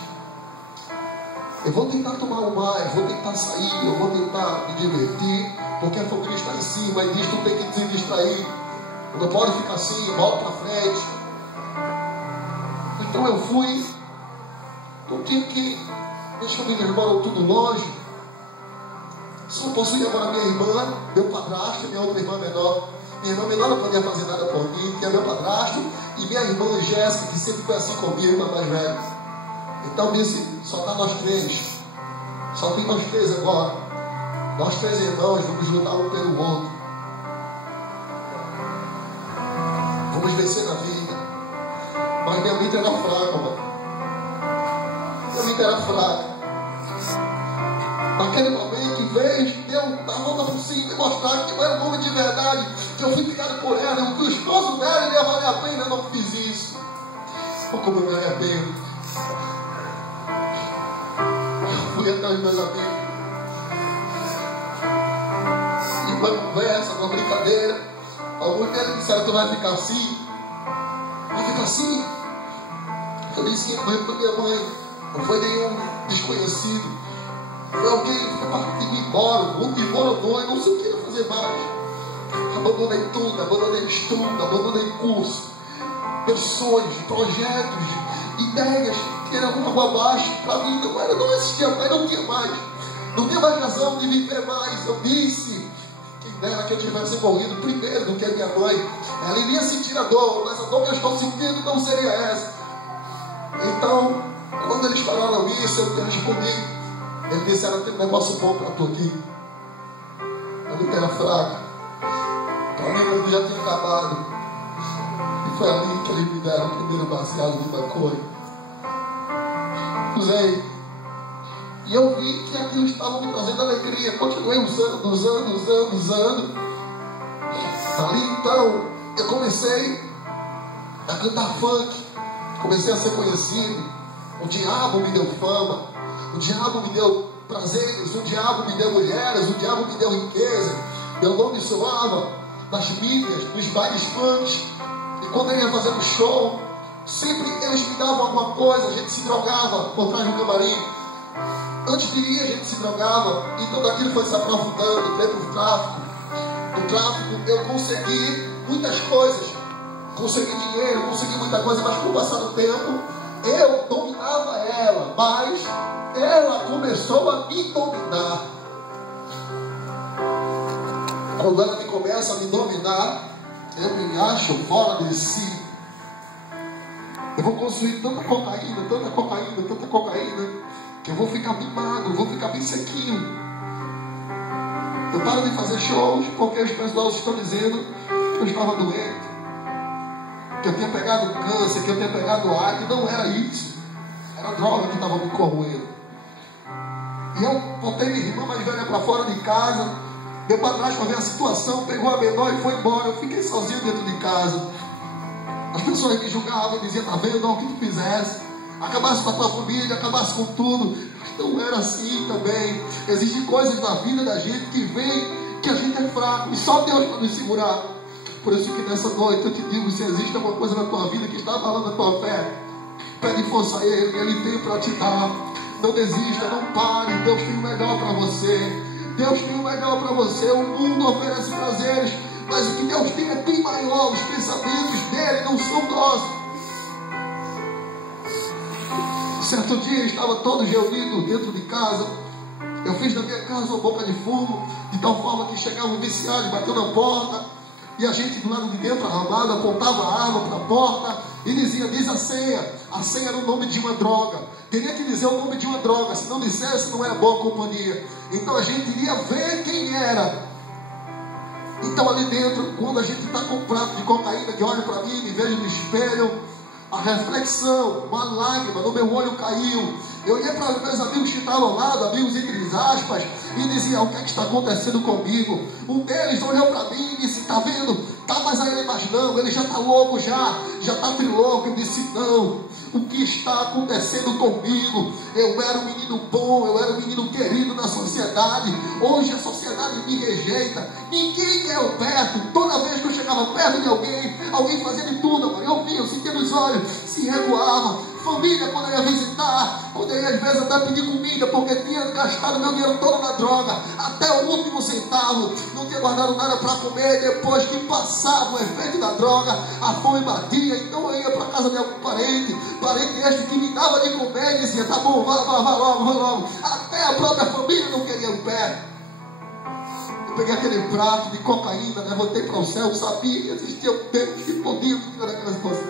eu vou tentar tomar um mar, eu vou tentar sair, eu vou tentar me divertir, porque a família está em cima e diz: tu tem que se distrair. Não pode ficar assim, volta para frente. Então eu fui. No dia que minhas famílias moram tudo longe, só possuía agora minha irmã, meu padrasto, minha outra irmã menor. Minha irmã menor não podia fazer nada por mim, tinha meu padrasto e minha irmã Jéssica, que sempre foi assim comigo, irmã mais velha. Então disse: só está nós 3, só tem nós 3 agora. Nós 3 irmãos vamos lutar um pelo outro, vamos vencer na vida. Mas minha mente era fraca, mano. Minha mente era fraca. Naquele momento, em vez de eu dar a volta por cima e mostrar que eu era um homem de verdade, que eu fui criado por ela, que o esposo dela ia valer a pena, eu não fiz isso. Olha como eu me arrependo. Eu fui até os meus amigos. E uma conversa, uma brincadeira. Alguns deles disseram: tu vai ficar assim? Vai ficar assim? Eu disse: sim, foi minha mãe. Não foi nenhum desconhecido. Foi alguém que foi partir de mim embora. Um me desmoronou e não sei o que ia fazer mais. Abandonei tudo, abandonei estudo, abandonei curso. Meus sonhos, projetos, ideias que eram uma abaixo para mim. Não existia mais, não tinha mais. Não tinha mais razão de viver mais. Eu disse: quem dera que eu tivesse morrido primeiro do que a minha mãe. Ela iria sentir a dor, mas a dor que eu estou sentindo não seria essa. Então, quando eles falaram isso, eu respondi. Eles disseram: tem um negócio bom para tu aqui. A luta era fraca. Para mim o mundo já tinha acabado. E foi ali que eles me deram o primeiro baseado de maconha. Usei. E eu vi que aquilo estava me trazendo alegria. Continuei usando. Ali então, eu comecei a cantar funk. Comecei a ser conhecido. O diabo me deu fama. O diabo me deu prazeres. O diabo me deu mulheres. O diabo me deu riqueza. Meu nome soava nas mídias, nos bailes funk. E quando eu ia fazer um show, sempre eles me davam alguma coisa. A gente se drogava por trás do camarim. Antes de ir, a gente se drogava. E tudo aquilo foi se aprofundando dentro do tráfico. No tráfico eu consegui muitas coisas. Consegui dinheiro, consegui muita coisa. Mas com o passar do tempo, eu dominava ela. Mas ela começou a me dominar. Quando ela começa a me dominar, eu me acho fora de si. Eu vou consumir tanta cocaína, que eu vou ficar bem magro, vou ficar bem sequinho. Eu paro de fazer shows porque os pessoal estão dizendo que eu estava doente, que eu tinha pegado câncer, que eu tinha pegado acne. Não era isso. Era a droga que estava me corroendo. E eu botei minha irmã mais velha para fora de casa. Meu padrasto, para ver a situação, pegou a menor e foi embora. Eu fiquei sozinho dentro de casa. As pessoas me julgavam e diziam: tá vendo, olha o que tu fizesse, acabasse com a tua família, acabasse com tudo. Não era assim também. Existem coisas na vida da gente que vem, que a gente é fraco, e só Deus para nos segurar. Por isso que nessa noite eu te digo: se existe alguma coisa na tua vida que está abalando a tua fé, pede força a Ele, Ele tem para te dar. Não desista, não pare. Deus tem o melhor para você. Deus tem o melhor para você. O mundo oferece prazeres, mas o que Deus tem é bem maior. Os pensamentos dele não são nossos. Certo dia estava todos reunidos dentro de casa. Eu fiz na minha casa uma boca de fumo, de tal forma que chegavam viciados, bateu na porta, e a gente do lado de dentro, armado, apontava a arma para a porta e dizia: diz a senha. A senha era o nome de uma droga. Teria que dizer o nome de uma droga. Se não dissesse, não era boa companhia. Então a gente iria ver quem era. Então ali dentro, quando a gente está com um prato de cocaína, que olha para mim, me vejo no espelho, a reflexão, uma lágrima no meu olho caiu. Eu olhei para os meus amigos que estavam ao lado, amigos entre aspas, e dizia: o que é que está acontecendo comigo? Um deles olhou para mim e disse: tá vendo? Tá, mas aí ele, mas não, ele já está louco, já está trilouco. Eu disse: não, o que está acontecendo comigo? Eu era um menino bom, eu era um menino querido na sociedade. Hoje a sociedade me rejeita, ninguém quer eu perto. Toda vez que eu chegava perto de alguém fazia de tudo, mano. Eu via, eu sentia nos olhos, se recuava. Família, quando eu ia visitar, quando eu ia às vezes até pedir comida, porque tinha gastado meu dinheiro todo na droga, até o último centavo, não tinha guardado nada para comer. Depois que passava o efeito da droga, a fome batia. Então eu ia para casa de algum parente este que me dava de comer e dizia: tá bom, vá logo. Até a própria família não queria o pé. Eu peguei aquele prato de cocaína, levantei para o céu, sabia que existia um Deus que podia me tirar daquela situação.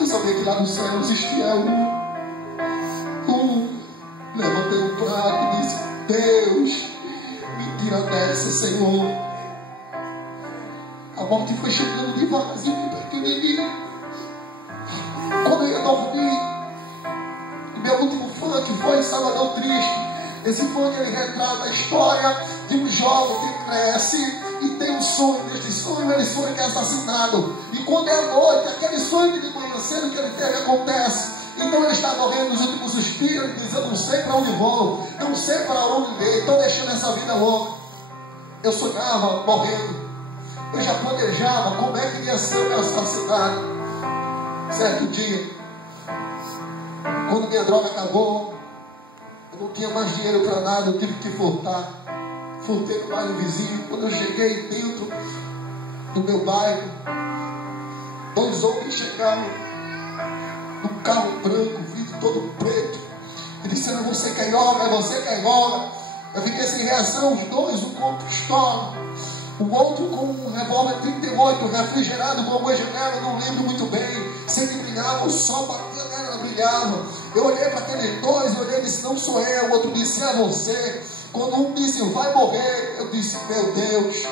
Eu sabia que lá no céu existia levantei o prato e disse: Deus, me tira dessa, Senhor. A morte foi chegando devagarzinho perto de mim. Quando eu ia dormir, o meu último funk foi Salvador Triste. Esse funk, ele retrata a história de um jovem que cresce e tem um sonho. Neste sonho ele sonha que é assassinado. E quando é noite, aquele sonho de manhã cedo que ele teve acontece. Então ele está morrendo nos últimos suspiros. Ele diz: eu não sei para onde vou, não sei para onde ir, estou deixando essa vida louca. Eu sonhava morrendo. Eu já planejava como é que ia ser o meu assassinato. Certo dia, quando minha droga acabou, eu não tinha mais dinheiro para nada, eu tive que furtar. Furtei no bairro vizinho. Quando eu cheguei dentro do meu bairro, dois homens chegaram num carro branco, vidro todo preto, e disseram: você quer yoga? Você quer yoga? Eu fiquei sem reação. Os dois, um com pistola, o outro com um revólver 38 refrigerado com uma janela, não lembro muito bem. Sempre brilhava, o sol batia nela, ela brilhava. Eu olhei para aqueles dois, eu olhei e disse: não sou eu. O outro disse: é você. Quando um disse: vai morrer, eu disse: meu Deus,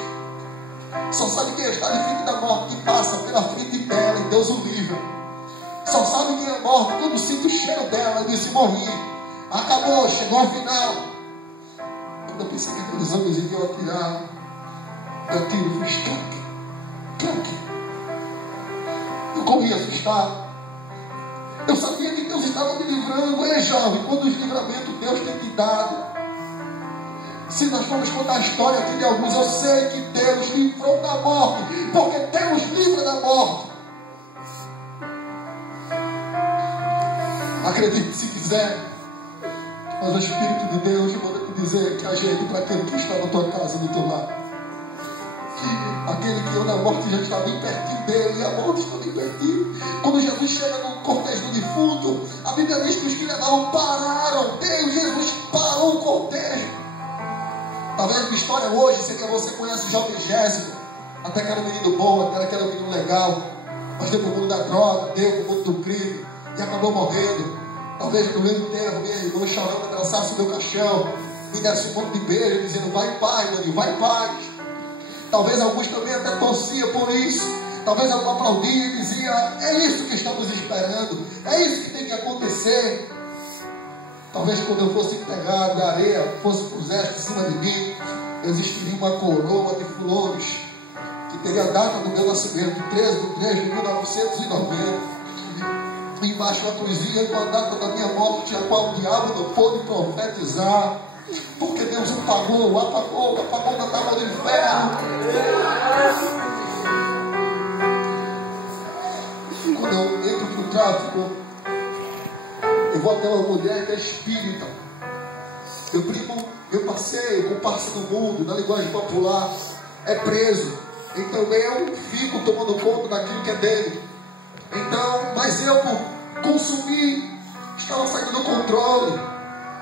só sabe quem está de frente da morte que passa pela frente dela, e Deus o livre. Só sabe quem é morto quando sinto o cheiro dela. Eu disse: morri, acabou, chegou ao final. Quando eu pensei que aqueles homens iriam atirar, eu tiro, fiz toque. Eu corri assustado. Eu sabia que Deus estava me livrando. Ei, jovem, quando os livramentos Deus tem te dado, se nós formos contar a história aqui de alguns, eu sei que Deus livrou da morte, porque Deus livra da morte. Acredite se quiser, mas o Espírito de Deus manda te dizer que ajeite para aquele que está na tua casa, do teu lado. Aquele que anda a morte já está bem pertinho dele, e a morte está bem pertinho. Quando Jesus chega no cortejo do defunto, a Bíblia diz que os que levavam pararam. Deus, Jesus parou o cortejo. Talvez minha história hoje seja que você conhece o jovem Jéssico, até que era um menino bom, até que era um menino legal, mas deu para o mundo da droga, deu para o mundo do crime e acabou morrendo. Talvez no meu enterro, minha irmã chorando, abraçasse o meu caixão, me desse um monte de beijo, dizendo: vai em paz, Maninho, vai em paz. Talvez alguns também até torciam por isso, talvez ela aplaudia e dizia: é isso que estamos esperando, é isso que tem que acontecer. Talvez quando eu fosse pegado da areia, fosse puseste em cima de mim, existiria uma coroa de flores, que teria a data do meu nascimento, 13/3/1990. E embaixo uma cruzinha com a data da minha morte, a qual o diabo não pôde profetizar, porque Deus apagou da tábua do inferno. Quando eu entro no tráfico, eu vou até uma mulher que é espírita. Meu primo, meu parceiro, comparsa do mundo, na linguagem popular, é preso. Então eu fico tomando conta daquilo que é dele. Então, mas eu, por consumir, estava saindo do controle.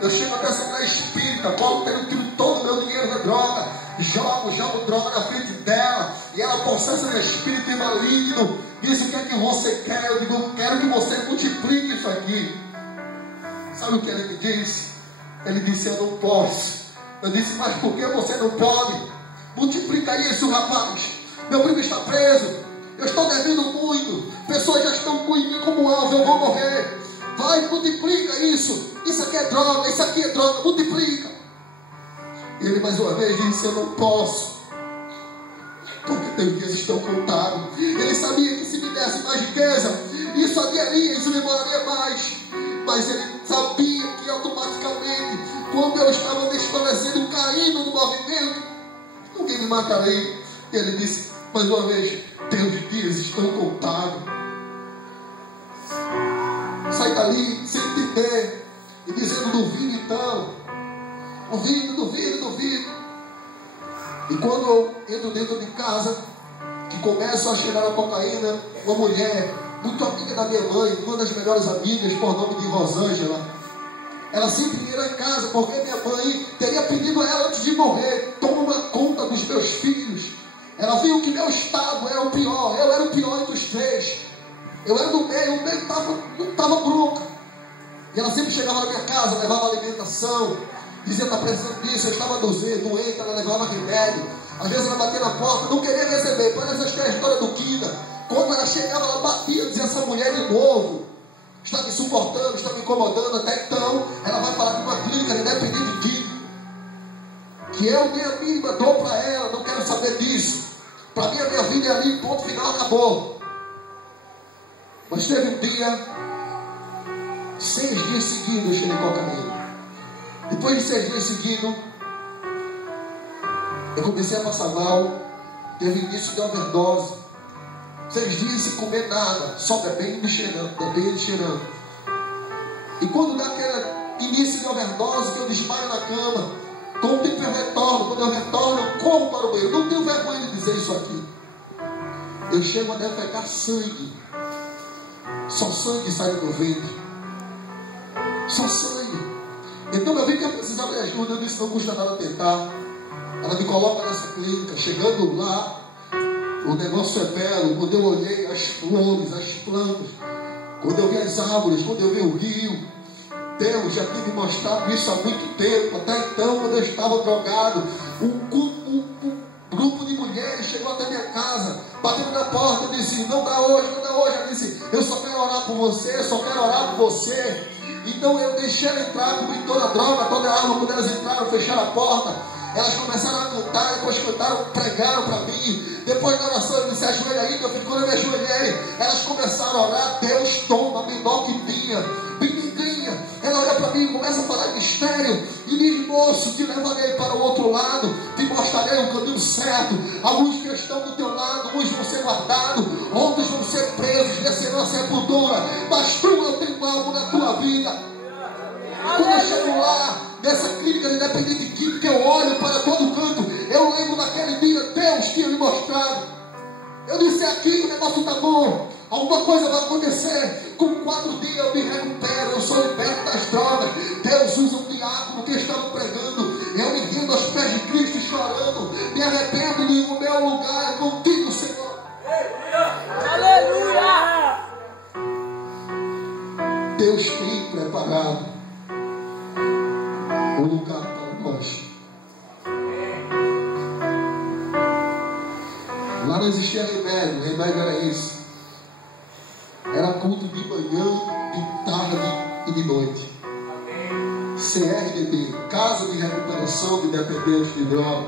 Eu chego até essa mulher espírita, tiro todo o meu dinheiro na droga, jogo droga na frente dela, e ela, possessa de espírito maligno, diz: o que é que você quer? Eu digo: eu quero que você multiplique isso aqui. Sabe o que ele me disse? Ele disse: eu não posso. Eu disse: mas por que você não pode? Multiplica isso, rapaz. Meu primo está preso, eu estou devendo muito, pessoas já estão com mim como alvo, eu vou morrer. Vai, multiplica isso. Isso aqui é droga, multiplica. E ele mais uma vez disse: eu não posso, porque teus dias estão contados. Ele sabia que se me desse mais riqueza, isso adiaria, isso demoraria mais. Mas ele sabia que automaticamente, quando eu estava desfalecendo, caindo no movimento, alguém me mataria. E ele disse mais uma vez: teus dias estão contados. Sai dali sem entender e dizendo: duvido então, duvido. E quando eu entro dentro de casa, que começo a cheirar a cocaína, uma mulher muito amiga da minha mãe, uma das melhores amigas, por nome de Rosângela, ela sempre ia em casa, porque minha mãe teria pedido a ela antes de morrer: toma conta dos meus filhos. Ela viu que meu estado era o pior, eu era o pior entre os três. Eu era do meio, o meio não estava bronca. E ela sempre chegava na minha casa, levava alimentação, dizia: está precisando disso. Eu estava doente, ela levava remédio. Às vezes ela batia na porta, não queria receber. Parece a história do Kida. Quando ela chegava, ela batia, dizia: essa mulher de novo está me suportando, está me incomodando. Até então, ela vai falar de uma clínica de dependente químico, que eu nem a mínima dou para ela, não quero saber disso. Para mim, a minha vida é ali, ponto final, acabou. Mas teve um dia, 6 dias seguidos eu cheirei cocaína. Depois de 6 dias seguidos, eu comecei a passar mal. Teve início de overdose. 6 dias sem comer nada, só bebendo e cheirando. E quando dá aquele início de overdose, que eu desmaio na cama, com o tempo eu retorno. Quando eu retorno, eu corro para o banheiro. Não tenho vergonha de dizer isso aqui. Eu chego a defecar sangue. Só sangue sai do meu ventre. Só sangue. Então eu vi que eu precisava de ajuda. Eu disse: não custa nada tentar. Ela me coloca nessa clínica. Chegando lá, o negócio é belo. Quando eu olhei as flores, as plantas, quando eu vi as árvores, quando eu vi o rio, Deus já tinha me mostrado isso há muito tempo. Até então, quando eu estava drogado, um grupo de mulheres chegou até minha casa, batendo na porta. Eu disse: não dá hoje. Ela disse: eu só quero orar por você, Então eu deixei ela entrar, comi toda a droga, toda a alma. Quando elas entraram, fecharam a porta, elas começaram a cantar, depois cantaram, pregaram para mim. Depois da oração eu disse: ajoelha aí, meu filho. Quando eu me ajoelhei, elas começaram a orar. Deus toma, menor que tinha, pequenininha. Ela olha para mim e começa a falar em mistério. E diz: moço, te levarei para o outro lado, te mostrarei o caminho certo. Alguns que estão do teu lado, uns vão ser guardados, outros vão ser presos, descerão a sepultura. Mas tu, eu tenho algo na tua vida. Quando eu chego lá, nessa clínica de dependente químico, eu olho para todo canto. Eu lembro daquele dia, Deus tinha me mostrado. Eu disse: aqui o negócio está bom, alguma coisa vai acontecer. Com 4 dias eu me recupero, eu sou liberto das drogas. Deus usa um diácono que estava pregando, eu me rindo aos pés de Cristo, chorando. Me arrependo e digo: o meu lugar é contigo, Senhor. Aleluia! Deus tem preparado um lugar para nós. Lá não existia remédio, o remédio era isso. Era culto de manhã, de tarde e de noite. CRDD, Casa de Recuperação de Dependentes de Droga,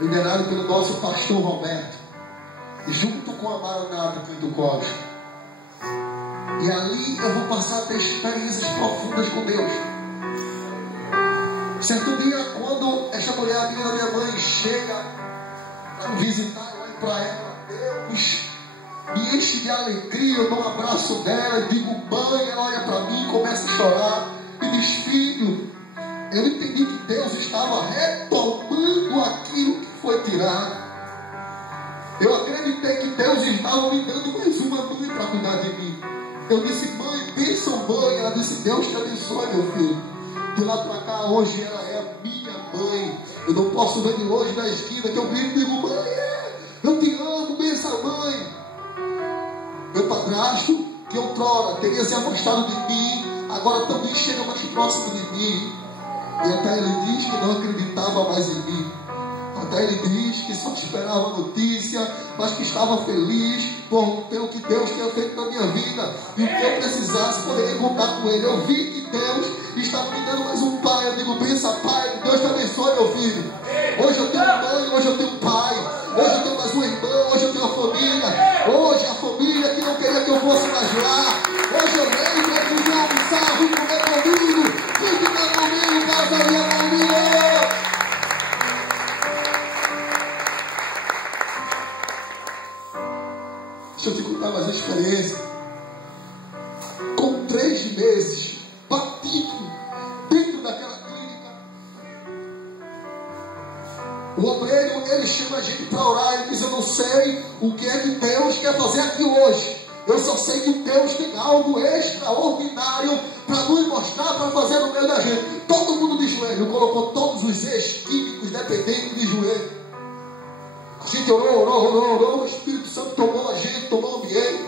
liderado pelo nosso pastor Roberto, junto com a Maranata Quinto Costa. E ali eu vou passar a ter experiências profundas com Deus. Certo dia, quando esta mulher, amiga da minha mãe, chega para me visitar, eu olho para ela, Deus me enche de alegria, eu dou um abraço dela, digo mãe, ela olha para mim, começa a chorar e diz: filho, eu entendi que Deus estava retomando aquilo que foi tirado. Eu acreditei que Deus estava me dando mais uma mãe para cuidar de mim. Eu disse: mãe, bênção mãe. Ela disse: Deus te abençoe, meu filho. De lá para cá, hoje ela é a minha mãe. Eu não posso ver de longe da esquina que eu grito e digo: mãe, eu te amo, benção mãe. Meu padrasto, que outrora teria se afastado de mim, agora também chega mais próximo de mim. E até ele diz que não acreditava mais em mim. Até ele diz que só esperava notícia, mas que estava feliz pelo que Deus tinha feito na minha vida. E o que eu precisasse, poderia contar com ele. Eu vi que Deus estava me dando mais um pai. Eu digo: pensa, pai, Deus te abençoe, meu filho. Hoje eu tenho mãe, hoje eu tenho pai. Hoje eu tenho mais uma irmã, hoje eu tenho uma família. Hoje a família que não queria que eu fosse mais lá. Hoje eu lembro que eu vou almoçar, vim comer comigo. Vim ficar comigo, casa da minha família. Deixa eu te contar mais uma experiência. Com 3 meses, batido dentro daquela clínica, o obreiro, ele chama a gente para orar. Ele diz: eu não sei o que é que Deus quer fazer aqui hoje. Eu só sei que Deus tem algo extraordinário para nos mostrar, para fazer no meio da gente. Todo mundo de joelho, colocou todos os ex-químicos dependentes de joelho. A gente orou, o Espírito Santo tomou a gente, tomou o ambiente.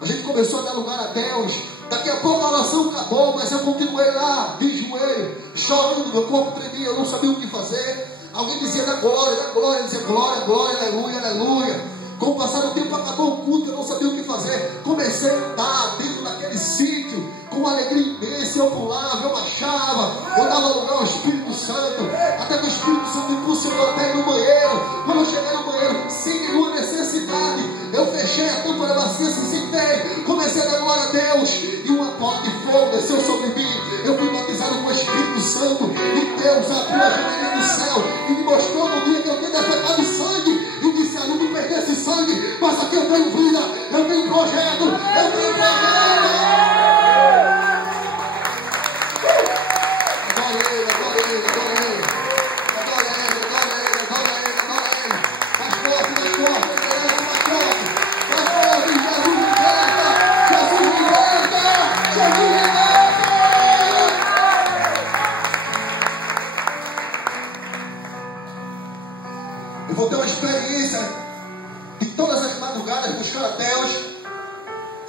A gente começou a dar lugar a Deus. Daqui a pouco a oração acabou, mas eu continuei lá, de joelho, chorando, meu corpo tremia, eu não sabia o que fazer. Alguém dizia: da glória, eu dizia: glória, glória, aleluia, aleluia. Com o passar do tempo, acabou o culto, eu não sabia o que fazer. Comecei a andar dentro daquele sítio, com uma alegria imensa. Eu pulava, eu baixava, eu dava lugar ao Espírito Santo, até que o Espírito Santo me impulsionou até ir no banheiro. Quando eu cheguei no banheiro, sem nenhuma necessidade, eu fechei a tampa da bacia, se sentei, comecei a dar glória a Deus, e uma porta de fogo desceu sobre mim. Eu fui batizado com o Espírito Santo, e Deus abriu a janelinha do céu e me mostrou no dia que eu tinha defecado sangue, e disse: não me perder esse sangue, mas aqui eu tenho vida, eu tenho projeto, eu tenho projeto. Eu vou ter uma experiência de todas as madrugadas buscar a Deus,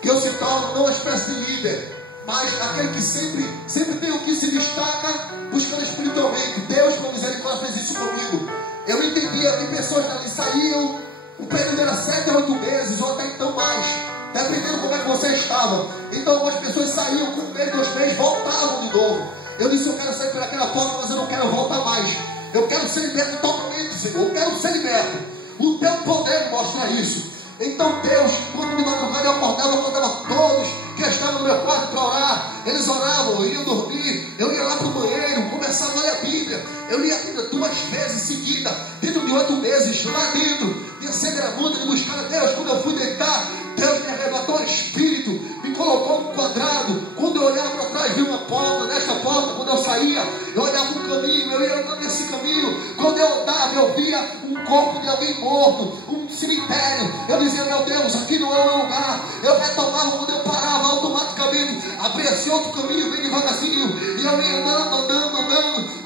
que eu se torno não uma espécie de líder, mas aquele que sempre tem o que se destaca buscando espiritualmente. Deus, com misericórdia, fez isso comigo. Eu entendia que pessoas dali saíam, o período era 7 a 8 meses, ou até então mais, dependendo como é que você estava. Então algumas pessoas saíam com 1 mês, 2 meses, voltavam de novo. Eu disse: eu quero sair por aquela porta, mas eu não quero voltar mais. Eu quero ser liberto totalmente, Senhor. Eu quero ser liberto. O teu poder mostra isso. Então Deus, quando de madrugada eu acordava todos que estavam no meu quarto para orar. Eles oravam, iriam dormir. Eu ia lá para o banheiro, começava a ler a Bíblia. Eu lia a Bíblia 2 vezes seguida, dentro de 8 meses, lá dentro. Ia ser gravando de buscar a Deus. Quando eu fui deitar, Deus me arrebatou o espírito, me colocou no quadrado. Quando eu olhava para trás, vi uma porta. Nesta porta, quando eu saía, eu olhava um caminho, eu ia andando nesse caminho. Quando eu andava, eu via um corpo de alguém morto, um cemitério. Eu dizia: meu Deus, aqui não é o meu lugar. Eu retomava. Quando eu parava, automaticamente abria-se outro caminho, bem devagarzinho, e eu ia andando.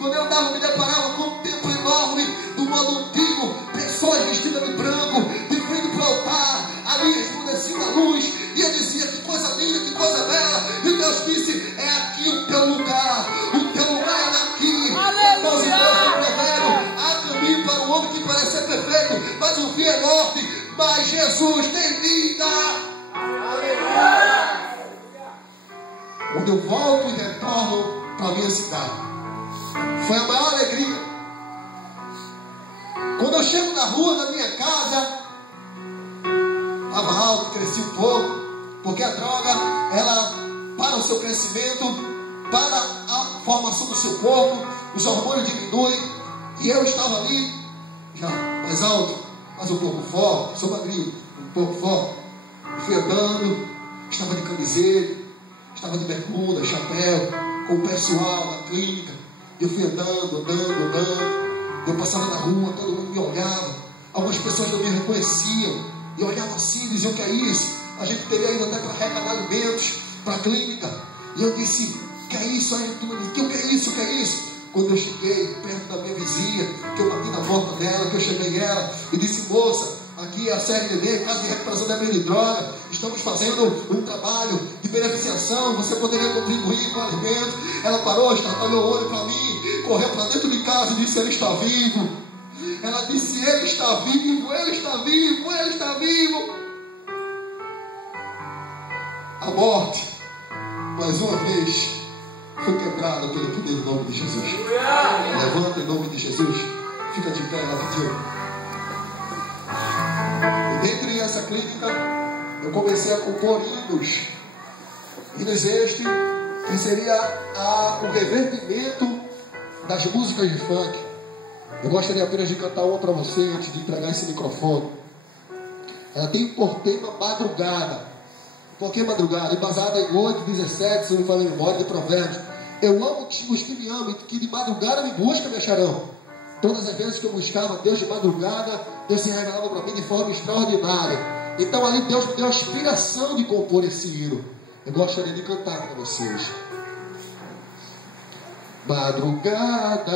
Quando eu andava, me deparava com um templo enorme, do modo antigo, pessoas vestidas de branco, de frente para o altar. Ali resplandecia uma luz, e eu dizia: que coisa linda, que coisa bela. E Deus disse: é aqui o teu lugar. O teu lugar é aqui. Então, os irmãos do provérbio: há caminho para o homem que parece ser perfeito, mas o fim é morte. mas Jesus tem vida. Quando eu volto e retorno para a minha cidade, foi a maior alegria. Quando eu chego na rua da minha casa, estava alto, cresci um pouco, porque a droga, ela para o seu crescimento, para a formação do seu corpo, os hormônios diminuem, e eu estava ali, já mais alto, mas um pouco forte, sou magrinho, um pouco forte, fui andando, estava de camiseta, estava de bermuda, chapéu, com o pessoal da clínica, eu fui andando, eu passava na rua, todo mundo me olhava, algumas pessoas não me reconheciam, e olhavam assim, diziam: que é isso? A gente teria ido até para arrecadar alimentos, para a clínica, e eu disse: que é isso? Aí tu me disse: que é isso, que é isso? Quando eu cheguei perto da minha vizinha, que eu bati na porta dela, que eu chamei ela e disse: moça, aqui é a CRDD, Casa de Recuperação de Dependentes de Droga, estamos fazendo um trabalho de beneficiação, você poderia contribuir com alimentos. Ela parou, estalou o olho para mim, correu para dentro de casa e disse: ele está vivo. Ela disse: ele está vivo, ele está vivo, ele está vivo. A morte, mais uma vez, foi quebrada pelo poder do nome de Jesus. Levanta em nome de Jesus, fica de pé lá dentro. E dentro dessa clínica, eu comecei a compor hinos. Hinos este, que seria o revertimento das músicas de funk. Eu gostaria apenas de cantar uma para você antes de entregar esse microfone. Ela tem por tema madrugada. Por que madrugada? Embasada em 8:17, se eu não me falei memória, de Provérbios. Eu amo os que me amam e que de madrugada me buscam, me acharão. Todas as vezes que eu buscava Deus de madrugada, Deus se revelava para mim de forma extraordinária. Então ali Deus me deu a inspiração de compor esse hino. Eu gostaria de cantar para vocês. Madrugada,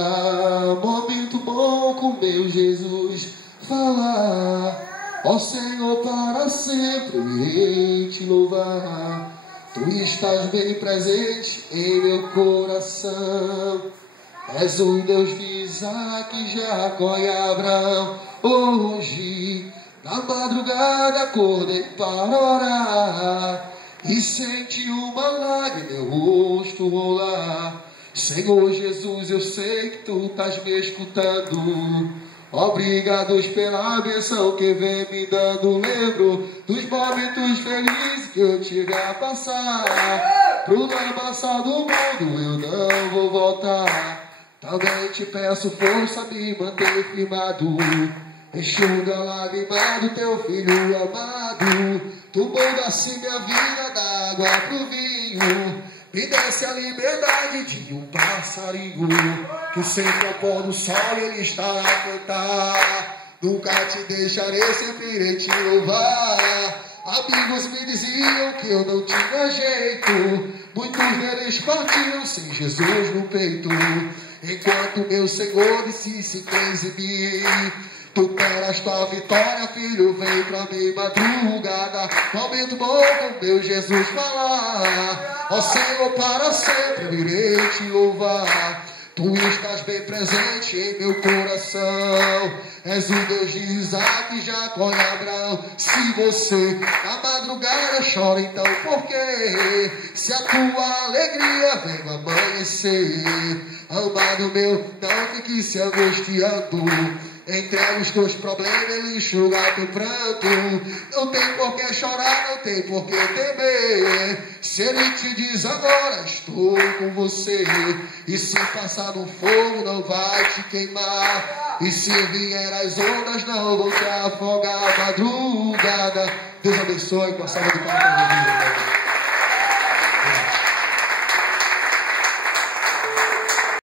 momento bom com meu Jesus falar. Ó Senhor, para sempre eu irei te louvar. Tu estás bem presente em meu coração. És o Deus de Isaac, Jacó e Abraão. Hoje, na madrugada, acordei para orar e senti uma lágrima em meu rosto rolar. Senhor Jesus, eu sei que tu estás me escutando. Obrigados pela bênção que vem me dando. Lembro dos momentos felizes que eu tive a passar. Pro lamaçal do mundo eu não vou voltar. Também te peço força, me manter firmado. Enxuga a lágrima do teu filho amado. Tu mudasse minha vida da água pro vinho. Me desse a liberdade de um passarinho que sempre ao pôr do sol ele está a cantar. Nunca te deixarei, sempre irei te louvar. Amigos me diziam que eu não tinha jeito. Muitos deles partiram sem Jesus no peito. Enquanto meu Senhor disse se quer exibir. Tu terás tua vitória, filho, vem pra mim madrugada. Momento bom com meu Jesus falar. Ó Senhor, para sempre eu irei te louvar. Tu estás bem presente em meu coração. És o Deus de Isaac, Jacó e Abraão. Se você na madrugada chora, então por quê? Se a tua alegria vem amanhecer. Amado meu, não fique se angustiando. Entrega os teus problemas, ele enxuga teu pranto. Não tem por que chorar, não tem por que temer. Se ele te diz agora, estou com você. E se passar no fogo, não vai te queimar. E se vier as ondas, não vão te afogar. Madrugada, Deus abençoe com a salva de palmas.